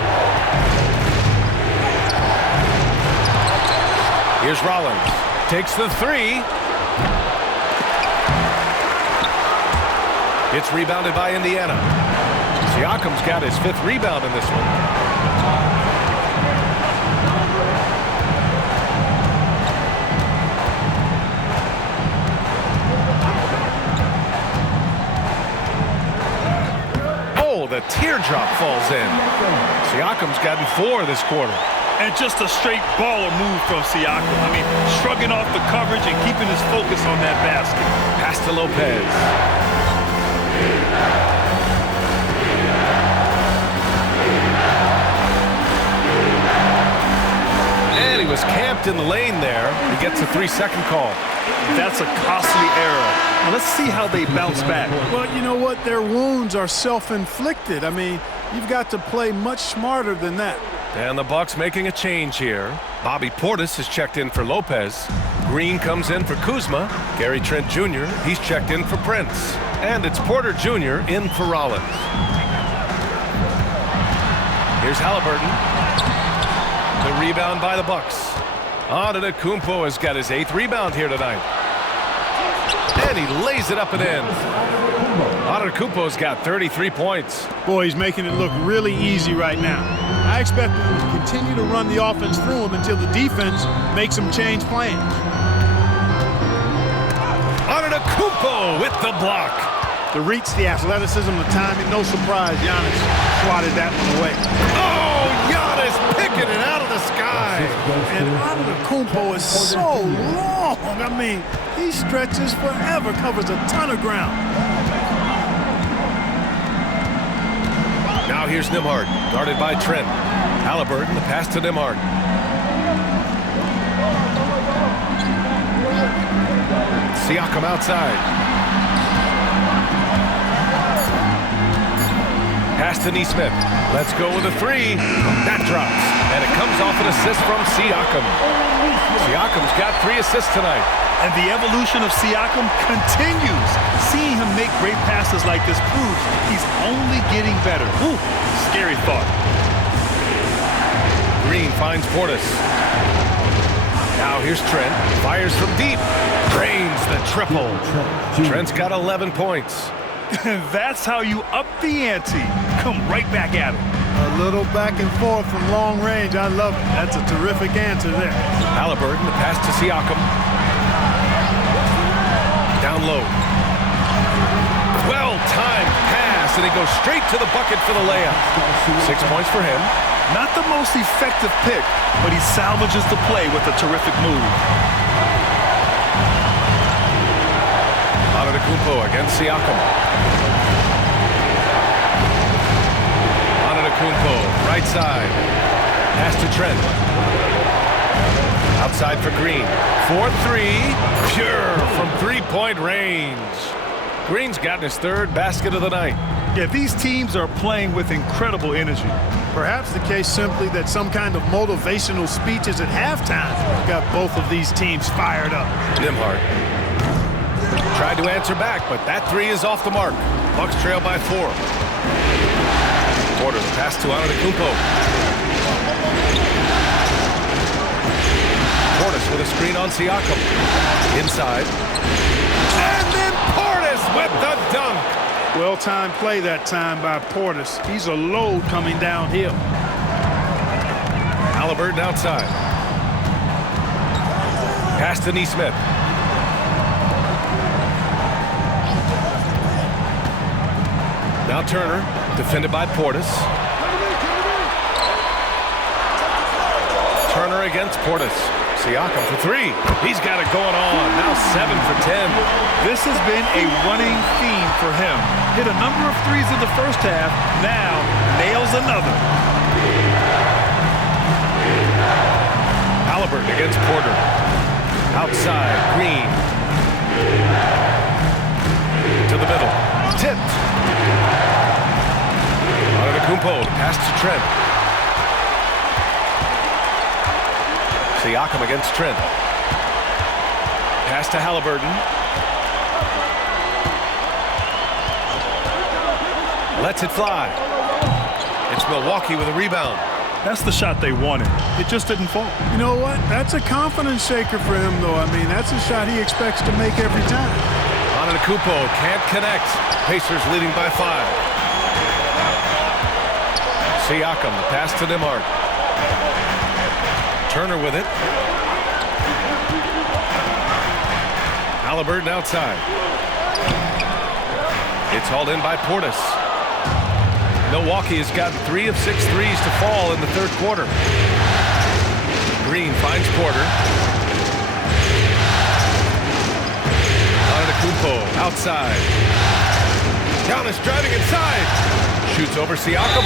Here's Rollins. Takes the three. It's rebounded by Indiana. Siakam's got his 5th rebound in this one. Oh, the teardrop falls in. Siakam's gotten 4 this quarter. And just a straight baller move from Siakam. I mean, shrugging off the coverage and keeping his focus on that basket. Pass to Lopez. And he was camped in the lane there. He gets a 3-second call. That's a costly error. Now let's see how they bounce back. Well, you know what? Their wounds are self-inflicted. I mean, you've got to play much smarter than that. And the Bucks making a change here. Bobby Portis is checked in for Lopez. Green comes in for Kuzma. Gary Trent Jr., he's checked in for Prince. And it's Porter Jr. in for Rollins. Here's Halliburton. The rebound by the Bucks. Antetokounmpo has got his 8th rebound here tonight. And he lays it up and in. Antetokounmpo's got 33 points. Boy, he's making it look really easy right now. I expect them to continue to run the offense through him until the defense makes them change plans. Antetokounmpo with the block. The reach, the athleticism, the timing, no surprise, Giannis swatted that one away. Oh, Giannis picking it out of the sky. And Antetokounmpo is so long. I mean, he stretches forever, covers a ton of ground. Now here's Nembhard, guarded by Trent. Halliburton, the pass to Nembhard. Siakam outside. Pass to Neesmith. Let's go with a 3. That drops. And it comes off an assist from Siakam. Siakam's got 3 assists tonight. And the evolution of Siakam continues. Seeing him make great passes like this proves he's only getting better. Ooh, scary thought. Green finds Portis. Now here's Trent. Fires from deep. Drains the triple. Trent's got 11 points. That's how you up the ante. Come right back at him. A little back and forth from long range. I love it. That's a terrific answer there. Halliburton, the pass to Siakam. Down low. Well-timed pass, and he goes straight to the bucket for the layup. 6 points for him. Not the most effective pick, but he salvages the play with a terrific move. Antetokounmpo against Siakam. Antetokounmpo, right side. Pass to Trent. Outside for Green. 4-3. Pure from 3-point range. Green's gotten his 3rd basket of the night. Yeah, these teams are playing with incredible energy. Perhaps the case simply that some kind of motivational speeches at halftime got both of these teams fired up. Nembhard tried to answer back, but that 3 is off the mark. Bucks trail by 4. Porter, the pass to Antetokounmpo. Portis with a screen on Siakam. Inside. And then Portis with the dunk. Well-timed play that time by Portis. He's a load coming downhill. Halliburton outside. Pass to Neesmith. Now Turner, defended by Portis. Turner against Portis. Siakam for 3. He's got it going on. Now 7 for 10. This has been a running theme for him. Hit a number of 3s in the first half. Now nails another. Halliburton against Porter. Outside, Green. To the middle. Tipped. Antetokounmpo to pass to Trent. Siakam against Trent. Pass to Halliburton. Lets it fly. It's Milwaukee with a rebound. That's the shot they wanted. It just didn't fall. You know what? That's a confidence shaker for him, though. I mean, that's a shot he expects to make every time. Antetokounmpo can't connect. Pacers leading by 5. Siakam, the pass to Nembhard. Turner with it. Halliburton outside. It's hauled in by Portis. Milwaukee has got 3 of 6 threes to fall in the third quarter. Green finds Porter. Antetokounmpo outside. Giannis driving inside. Shoots over Siakam.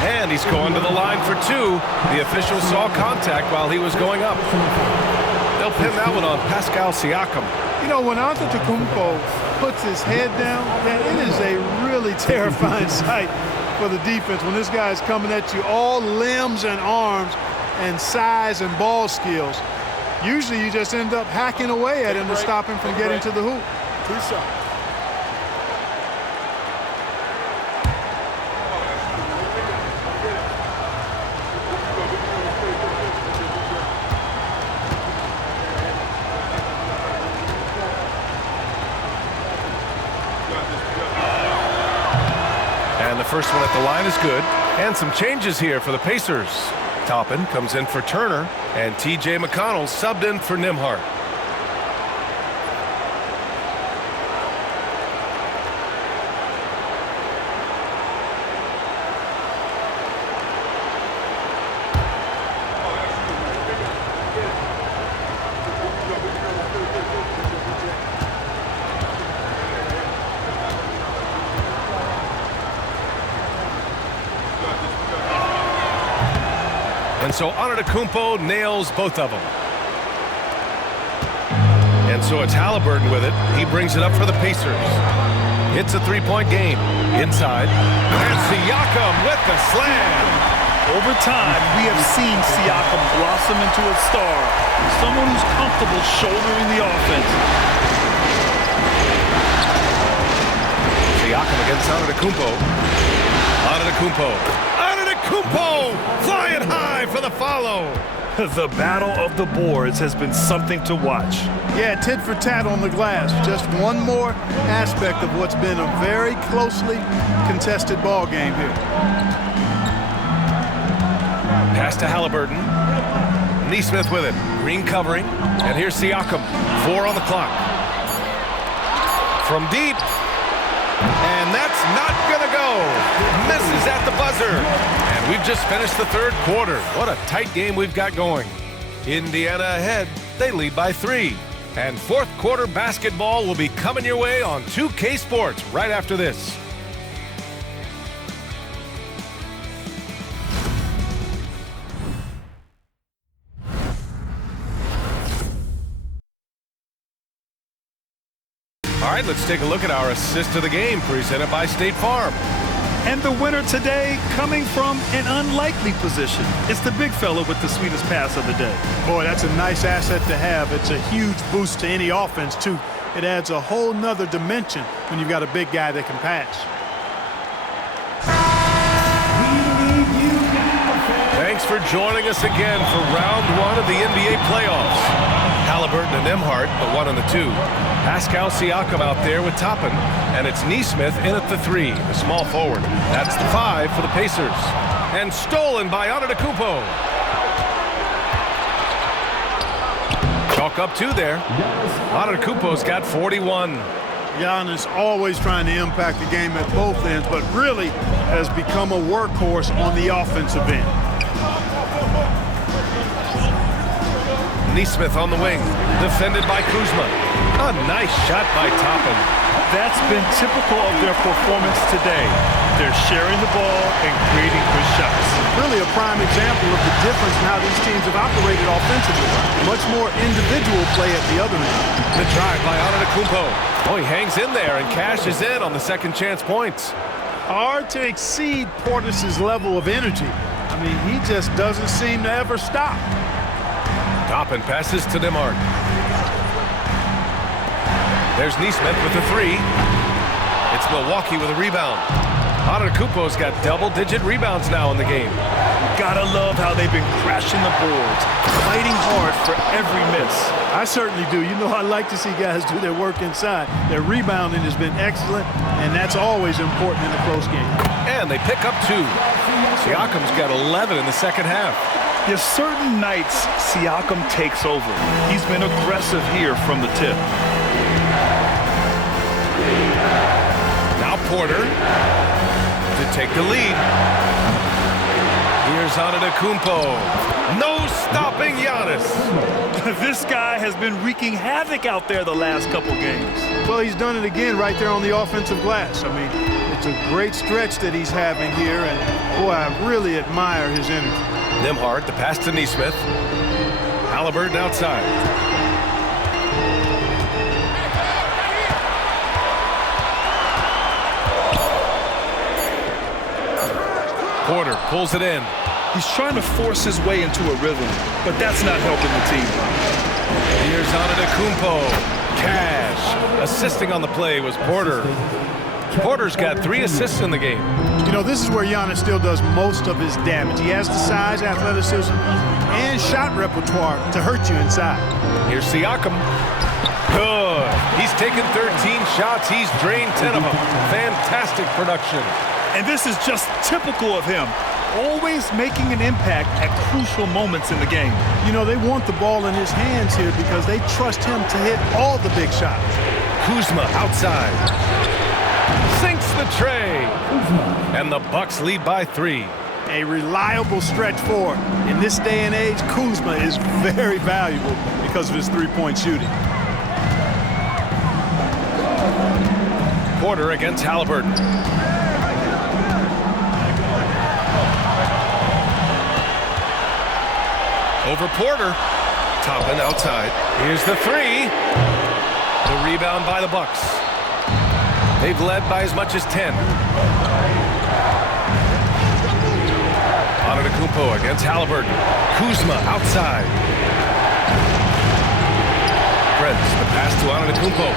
And he's going to the line for 2. The official saw contact while he was going up. They'll pin that one on Pascal Siakam. You know, when Antetokounmpo puts his head down, man, it is a really terrifying sight for the defense when this guy's coming at you all limbs and arms and size and ball skills. Usually you just end up hacking away at him to stop him from getting to the hoop. 2 shots. And the first one at the line is good. And some changes here for the Pacers. Toppin comes in for Turner, and T.J. McConnell subbed in for Nembhard. And so Antetokounmpo nails both of them. And so it's Halliburton with it. He brings it up for the Pacers. It's a 3-point game. Inside. And Siakam with the slam. Over time, we have seen Siakam blossom into a star. Someone who's comfortable shouldering the offense. Siakam against Antetokounmpo. Antetokounmpo flying high for the follow. The battle of the boards has been something to watch. Yeah, tit for tat on the glass. Just one more aspect of what's been a very closely contested ball game here. Pass to Halliburton. Nesmith with it. Green covering. And here's Siakam. 4 on the clock. From deep. And that's not going to go. Misses at the buzzer. And we've just finished the third quarter. What a tight game we've got going. Indiana ahead. They lead by 3. And fourth quarter basketball will be coming your way on 2K Sports right after this. All right, let's take a look at our assist of the game presented by State Farm. And the winner today coming from an unlikely position. It's the big fella with the sweetest pass of the day. Boy, that's a nice asset to have. It's a huge boost to any offense, too. It adds a whole nother dimension when you've got a big guy that can pass. Thanks for joining us again for round 1 of the NBA playoffs. Halliburton and Nembhard, the 1 and the 2. Pascal Siakam out there with Toppin. And it's Nesmith in at the 3, the small forward. That's the 5 for the Pacers. And stolen by Antetokounmpo. Chalk up 2 there. Antetokounmpo's got 41. Giannis always trying to impact the game at both ends, but really has become a workhorse on the offensive end. Nesmith on the wing, defended by Kuzma. A nice shot by Toppin. That's been typical of their performance today. They're sharing the ball and creating good shots. Really a prime example of the difference in how these teams have operated offensively. Much more individual play at the other end. The drive by Antetokounmpo. Oh, he hangs in there and cashes in on the second chance points. hard to exceed Portis's level of energy. I mean, he just doesn't seem to ever stop. Toppin passes to Nembhard. There's Neesmith with the three. It's Milwaukee with a rebound. Antetokounmpo's got double-digit rebounds now in the game. Gotta love how they've been crashing the boards, fighting hard for every miss. I certainly do. You know, I like to see guys do their work inside. Their rebounding has been excellent, and that's always important in a close game. And they pick up 2. Siakam's got 11 in the second half. There's certain nights Siakam takes over. He's been aggressive here from the tip. Now Porter to take the lead. Here's Antetokounmpo. No stopping Giannis. This guy has been wreaking havoc out there the last couple games. Well, he's done it again right there on the offensive glass. I mean, it's a great stretch that he's having here, and boy, I really admire his energy. Nembhard, the pass to Neesmith. Halliburton outside. Porter pulls it in. He's trying to force his way into a rhythm, but that's not helping the team. Here's Antetokounmpo. Cash. Assisting on the play was Porter. Porter's got 3 assists in the game. You know, this is where Giannis still does most of his damage. He has the size, athleticism, and shot repertoire to hurt you inside. Here's Siakam. Good. He's taken 13 shots. He's drained 10 of them. Fantastic production. And this is just typical of him. Always making an impact at crucial moments in the game. You know, they want the ball in his hands here because they trust him to hit all the big shots. Kuzma outside. Sinks the tray. And the Bucks lead by 3. A reliable stretch forward. In this day and age, Kuzma is very valuable because of his three-point shooting. Porter against Halliburton. Over Porter. Toppin outside. Here's the 3. The rebound by the Bucks. They've led by as much as 10. Antetokounmpo against Halliburton. Kuzma outside. Prince, the pass to Antetokounmpo.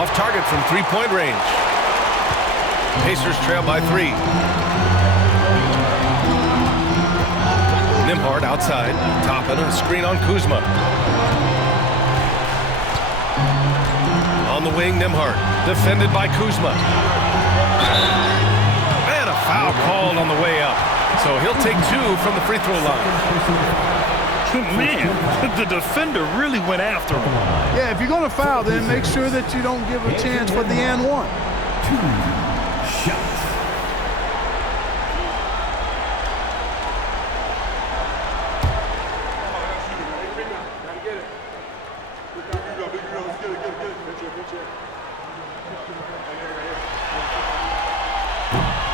Off target from three-point range. Pacers trail by 3. Nembhard outside. Toppin, a screen on Kuzma. On the wing, Nembhard. Defended by Kuzma. And a foul called on the way up. So he'll take 2 from the free throw line. Man, the defender really went after him. Yeah, if you're going to foul, then make sure that you don't give a chance for the and 1. 2 shots.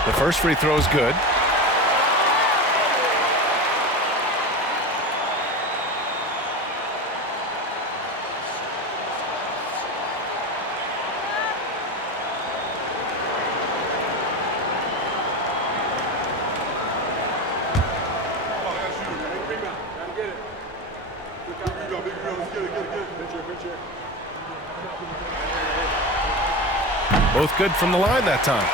The first free throw is good. Both good from the line that time.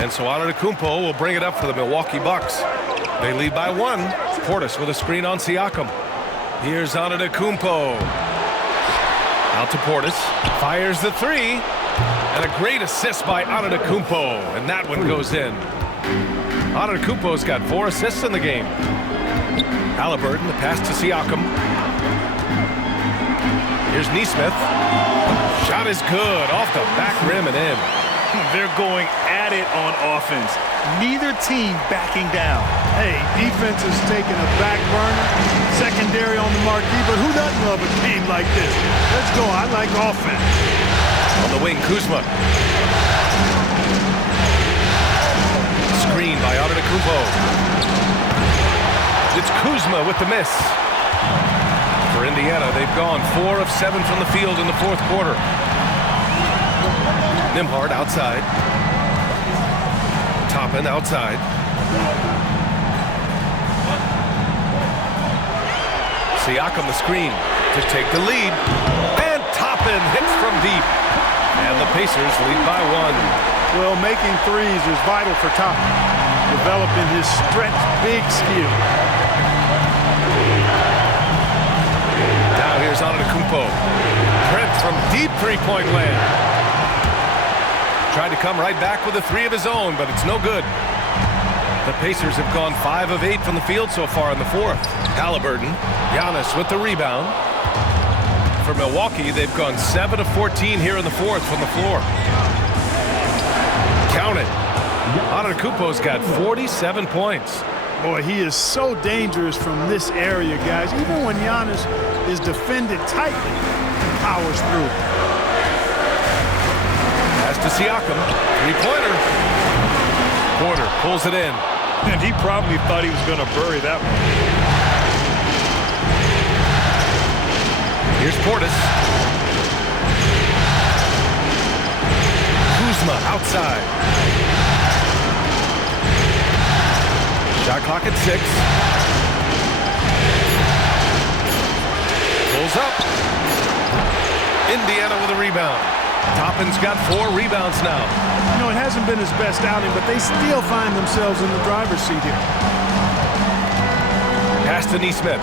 And so Antetokounmpo will bring it up for the Milwaukee Bucks. They lead by 1. Portis with a screen on Siakam. Here's Antetokounmpo. Out to Portis. Fires the 3. And a great assist by Antetokounmpo. And that one goes in. Antetokounmpo's got 4 assists in the game. Halliburton, the pass to Siakam. Here's Neesmith. Shot is good. Off the back rim and in. They're going at it on offense. Neither team backing down. Hey, defense is taking a back burner. Secondary on the marquee, but who doesn't love a game like this? Let's go. I like offense. On the wing, Kuzma. Screen by Antetokounmpo. It's Kuzma with the miss. For Indiana, they've gone 4 of 7 from the field in the fourth quarter. Nimhard outside. Toppin outside. Siakam the screen to take the lead. And Toppin hits from deep. And the Pacers lead by 1. Well, making threes is vital for Toppin, developing his stretch big skill. Now here's Antetokounmpo. Trent from deep three-point land. Tried to come right back with a 3 of his own, but it's no good. The Pacers have gone 5 of 8 from the field so far in the 4th. Halliburton, Giannis with the rebound. For Milwaukee, they've gone 7 of 14 here in the 4th from the floor. Count it. Antetokounmpo's got 47 points. Boy, he is so dangerous from this area, guys. Even when Giannis is defended tightly, he powers through. Pass to Siakam. Three-pointer. Porter pulls it in. And he probably thought he was going to bury that one. Here's Portis. Kuzma outside. Shot clock at 6. Pulls up. Indiana with a rebound. Toppin's got 4 rebounds now. You know, it hasn't been his best outing, but they still find themselves in the driver's seat here. Pass to Nesmith.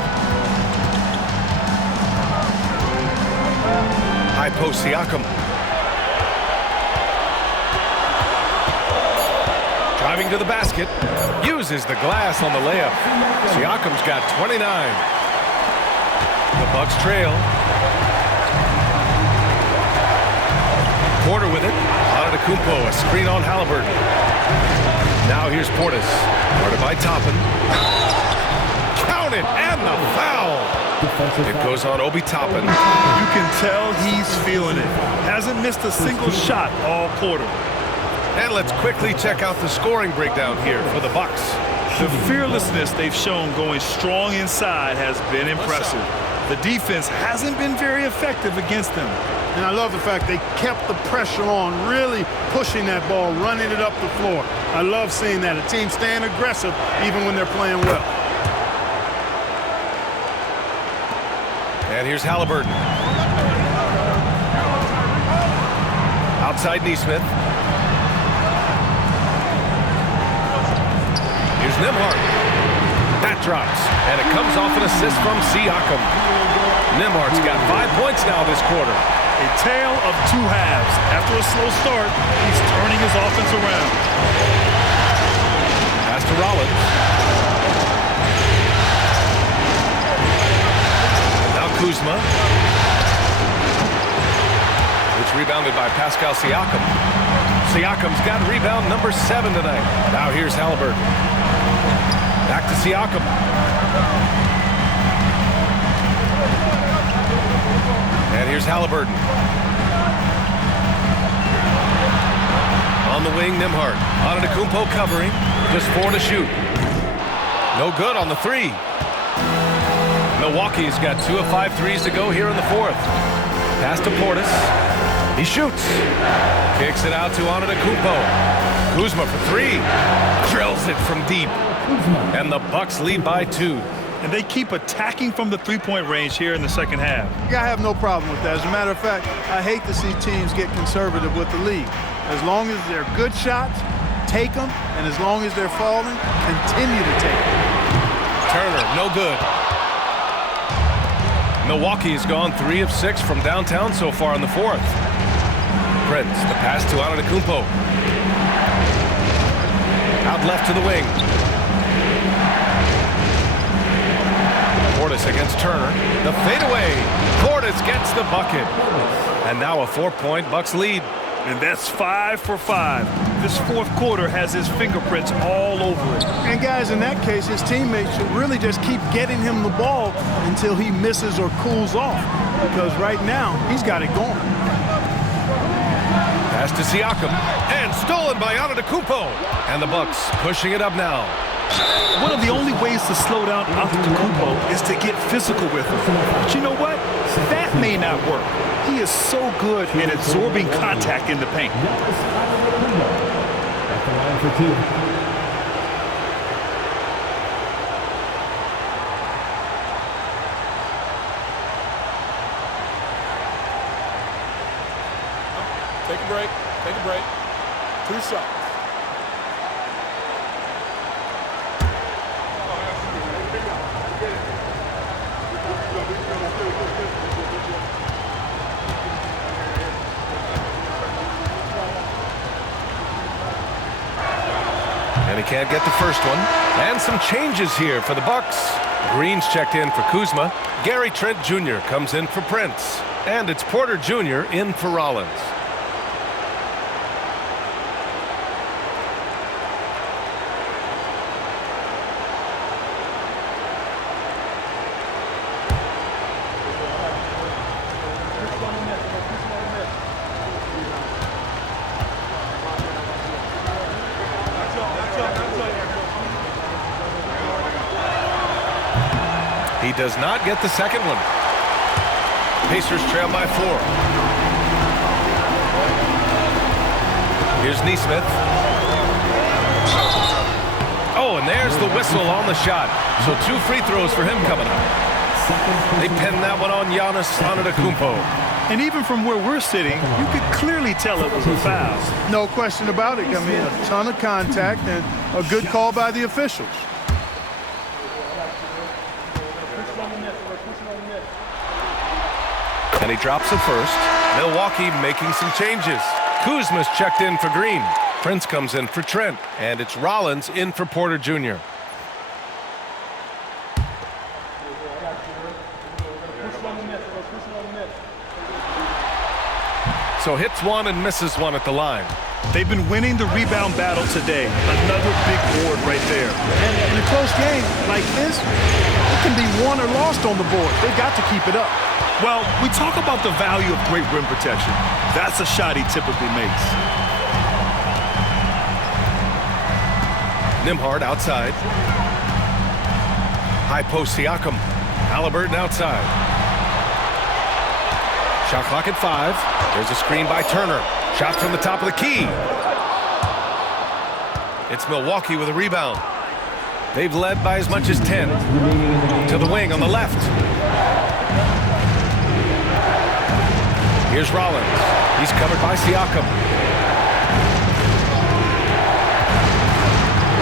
High post Siakam. Driving to the basket. Uses the glass on the layup. Siakam's got 29. The Bucks trail. Porter with it. Antetokounmpo, a screen on Halliburton. Now here's Portis. Guarded by Toppin. Count it, and the foul. It goes on Obi Toppin. You can tell he's feeling it. Hasn't missed a single shot all quarter. And let's quickly check out the scoring breakdown here for the Bucks. The fearlessness they've shown going strong inside has been impressive. The defense hasn't been very effective against them. And I love the fact they kept the pressure on, really pushing that ball, running it up the floor. I love seeing that. A team staying aggressive even when they're playing well. And here's Halliburton. Outside Nesmith. Here's Nimhard. That drops, and it comes off an assist from Siakam. Nimhard's got 5 points now this quarter. A tale of 2 halves. After a slow start, he's turning his offense around. Pass to Rollins. Now Kuzma. It's rebounded by Pascal Siakam. Siakam's got rebound number 7 tonight. Now here's Halliburton. Back to Siakam. And here's Halliburton. On the wing, Nimhard. Antetokounmpo covering. Just 4 to shoot. No good on the 3. Milwaukee's got 2 of 5 threes to go here in the 4th. Pass to Portis. He shoots. Kicks it out to Antetokounmpo. Kuzma for 3. Drills it from deep. And the Bucks lead by 2. And they keep attacking from the three-point range here in the second half. I have no problem with that. As a matter of fact, I hate to see teams get conservative with the lead. As long as they're good shots, take them. And as long as they're falling, continue to take them. Turner, no good. Milwaukee has gone 3 of 6 from downtown so far in the 4th. Prince, the pass to Antetokounmpo. Out left to the wing. Portis against Turner. The fadeaway. Portis gets the bucket. And now a 4-point Bucks lead. And that's 5 for 5. This 4th quarter has his fingerprints all over it. And guys, in that case, his teammates should really just keep getting him the ball until he misses or cools off. Because right now, he's got it going. Pass to Siakam. And stolen by Antetokounmpo. And the Bucks pushing it up now. One of the only ways to slow down Antetokounmpo is to get physical with him. But you know what? That may not work. He He is so good at absorbing contact in the paint. At the line for 2. Take a break. Take a break. 2 shots. And he can't get the first one. And some changes here for the Bucks. Green's checked in for Kuzma. Gary Trent Jr. comes in for Prince. And it's Porter Jr. in for Rollins. He does not get the second one. Pacers trail by 4. Here's Nesmith. Oh, and there's the whistle on the shot. So 2 free throws for him coming up. They pinned that one on Giannis Antetokounmpo. And even from where we're sitting, you could clearly tell it was a foul. No question about it. I mean, a ton of contact and a good call by the officials. And he drops the first. Milwaukee making some changes. Kuzma's checked in for Green. Prince comes in for Trent. And it's Rollins in for Porter Jr. So hits one and misses one at the line. They've been winning the rebound battle today. Another big board right there. And in a close game like this, it can be won or lost on the board. They've got to keep it up. Well, we talk about the value of great rim protection. That's a shot he typically makes. Nembhard outside. High post Siakam. Halliburton outside. Shot clock at 5. There's a screen by Turner. Shot from the top of the key. It's Milwaukee with a rebound. They've led by as much as 10. To the wing on the left. Here's Rollins. He's covered by Siakam.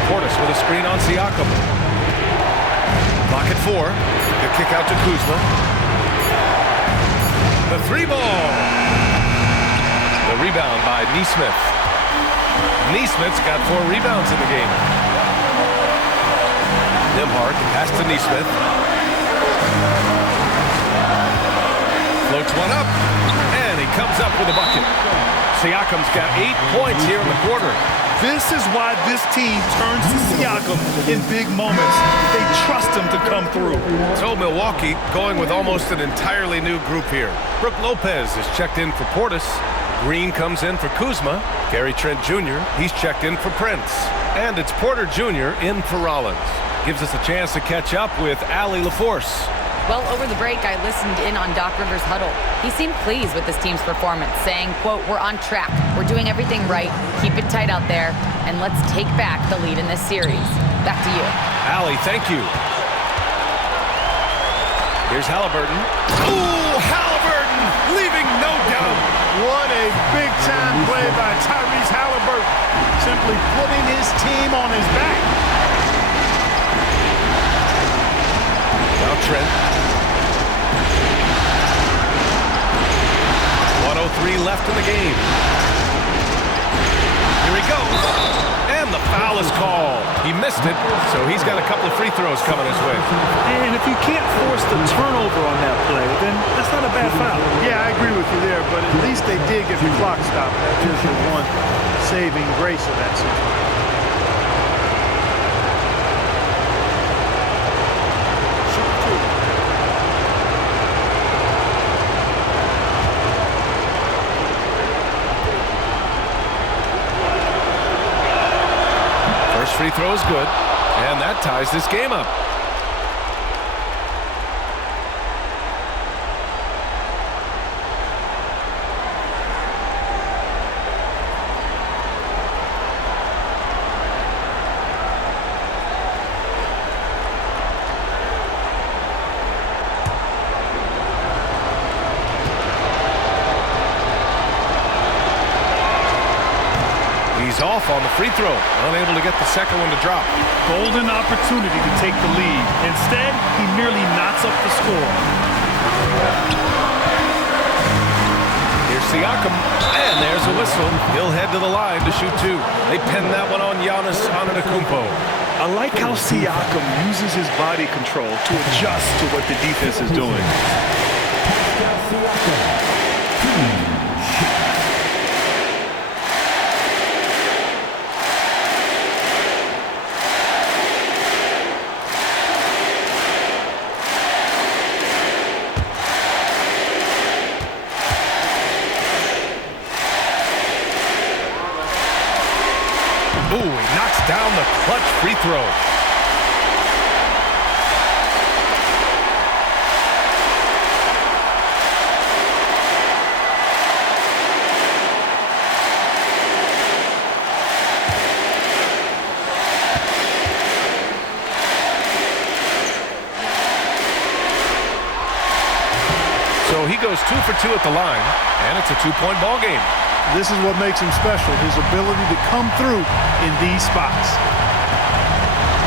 Portis with a screen on Siakam. Clock at 4. The kick out to Kuzma. The 3-ball. The rebound by Nesmith. Nesmith's got 4 rebounds in the game. Nembhard pass to Nesmith. Floats one up. And he comes up with a bucket. Siakam's got 8 points here in the quarter. This is why this team turns to Siakam in big moments. They trust him to come through. So Milwaukee going with almost an entirely new group here. Brook Lopez is checked in for Portis. Green comes in for Kuzma. Gary Trent Jr., he's checked in for Prince. And it's Porter Jr. in for Rollins. Gives us a chance to catch up with Allie LaForce. Well, over the break, I listened in on Doc Rivers' huddle. He seemed pleased with this team's performance, saying, quote, "We're on track. We're doing everything right. Keep it tight out there, and let's take back the lead in this series." Back to you. Allie, thank you. Here's Halliburton. Ooh, Halliburton, leaving no doubt. What a big-time play by Tyrese Halliburton. Simply putting his team on his back. Now Trent. 1:03 left in the game. Here he goes. And the foul is called. He missed it, so he's got a couple of free throws coming his way. And if you can't force the turnover on that play, then that's not a bad foul. Yeah, I agree with you there, but at least they did get the clock stopped. That is the one saving grace of that situation. Free throw is good, and that ties this game up. He's off on the free throw, unable to get the second one to drop. Golden opportunity to take the lead. Instead, he merely knots up the score. Here's Siakam, and there's a whistle. He'll head to the line to shoot two. They pin that one on Giannis Antetokounmpo. I like how Siakam uses his body control to adjust to what the defense is doing. Ooh, he knocks down the clutch free throw. So he goes 2 for 2 at the line, and it's a two-point ball game. This is what makes him special, his ability to come through in these spots.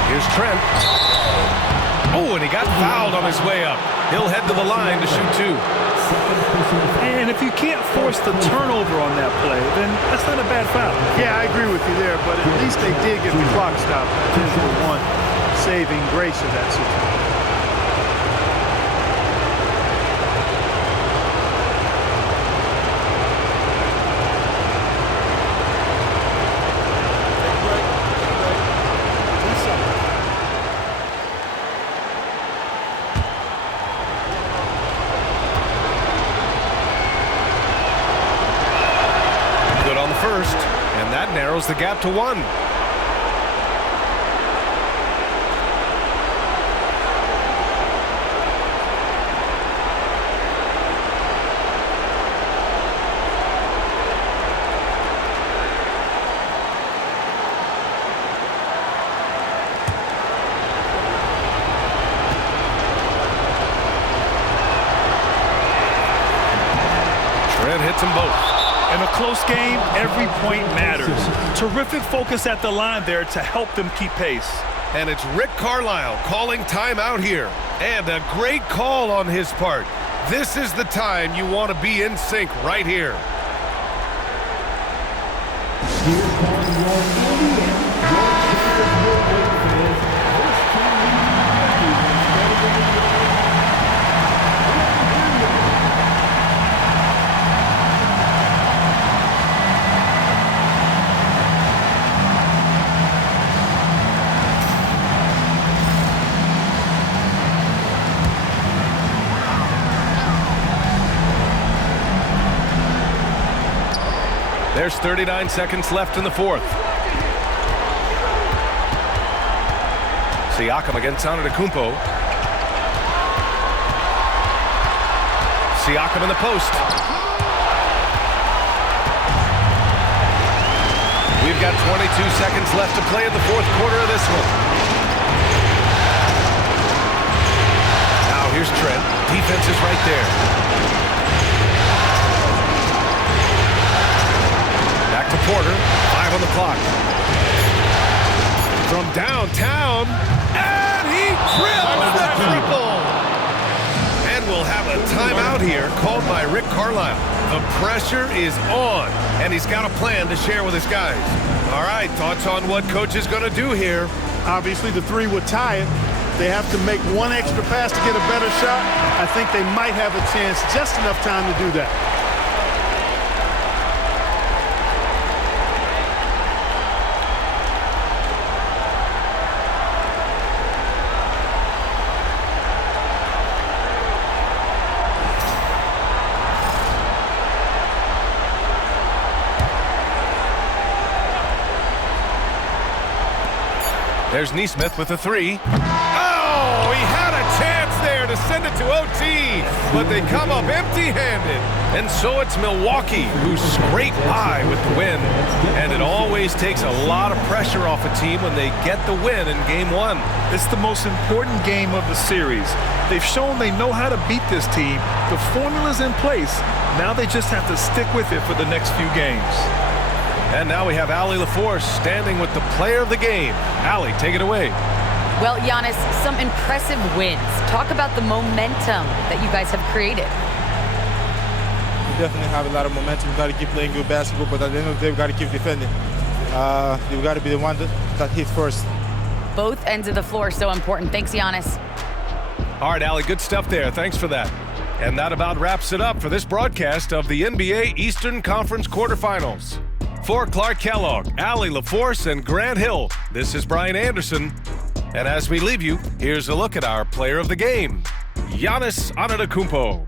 Here's Trent. Oh, and he got fouled on his way up. He'll head to the line to shoot two. And if you can't force the turnover on that play, then that's not a bad foul. Yeah, I agree with you there, but at least they did get the clock stopped. That is the one saving grace of that situation. First, and that narrows the gap to 1. Trent hits them both. In a close game, every point matters. Terrific focus at the line there to help them keep pace. And it's Rick Carlisle calling timeout here. And a great call on his part. This is the time you want to be in sync right here. There's 39 seconds left in the fourth. Siakam against Antetokounmpo. Siakam in the post. We've got 22 seconds left to play in the fourth quarter of this one. Now here's Trent. Defense is right there. Back to Porter, 5 on the clock. From downtown, and he drills the triple! And we'll have a timeout here called by Rick Carlisle. The pressure is on, and he's got a plan to share with his guys. All right, thoughts on what coach is going to do here? Obviously, the three would tie it. They have to make one extra pass to get a better shot. I think they might have a chance, just enough time to do that. There's Nesmith with a three. Oh, he had a chance there to send it to OT, but they come up empty-handed. And so it's Milwaukee who scrape by with the win. And it always takes a lot of pressure off a team when they get the win in Game 1. It's the most important game of the series. They've shown they know how to beat this team. The formula's in place. Now they just have to stick with it for the next few games. And now we have Allie LaForce standing with the player of the game. Allie, take it away. Well, Giannis, some impressive wins. Talk about the momentum that you guys have created. We definitely have a lot of momentum. We got to keep playing good basketball, but at the end of the day, we got to keep defending. We got to be the one that hits first. Both ends of the floor so important. Thanks, Giannis. All right, Allie, good stuff there. Thanks for that. And that about wraps it up for this broadcast of the NBA Eastern Conference quarterfinals. For Clark Kellogg, Allie LaForce, and Grant Hill, this is Brian Anderson. And as we leave you, here's a look at our player of the game, Giannis Antetokounmpo.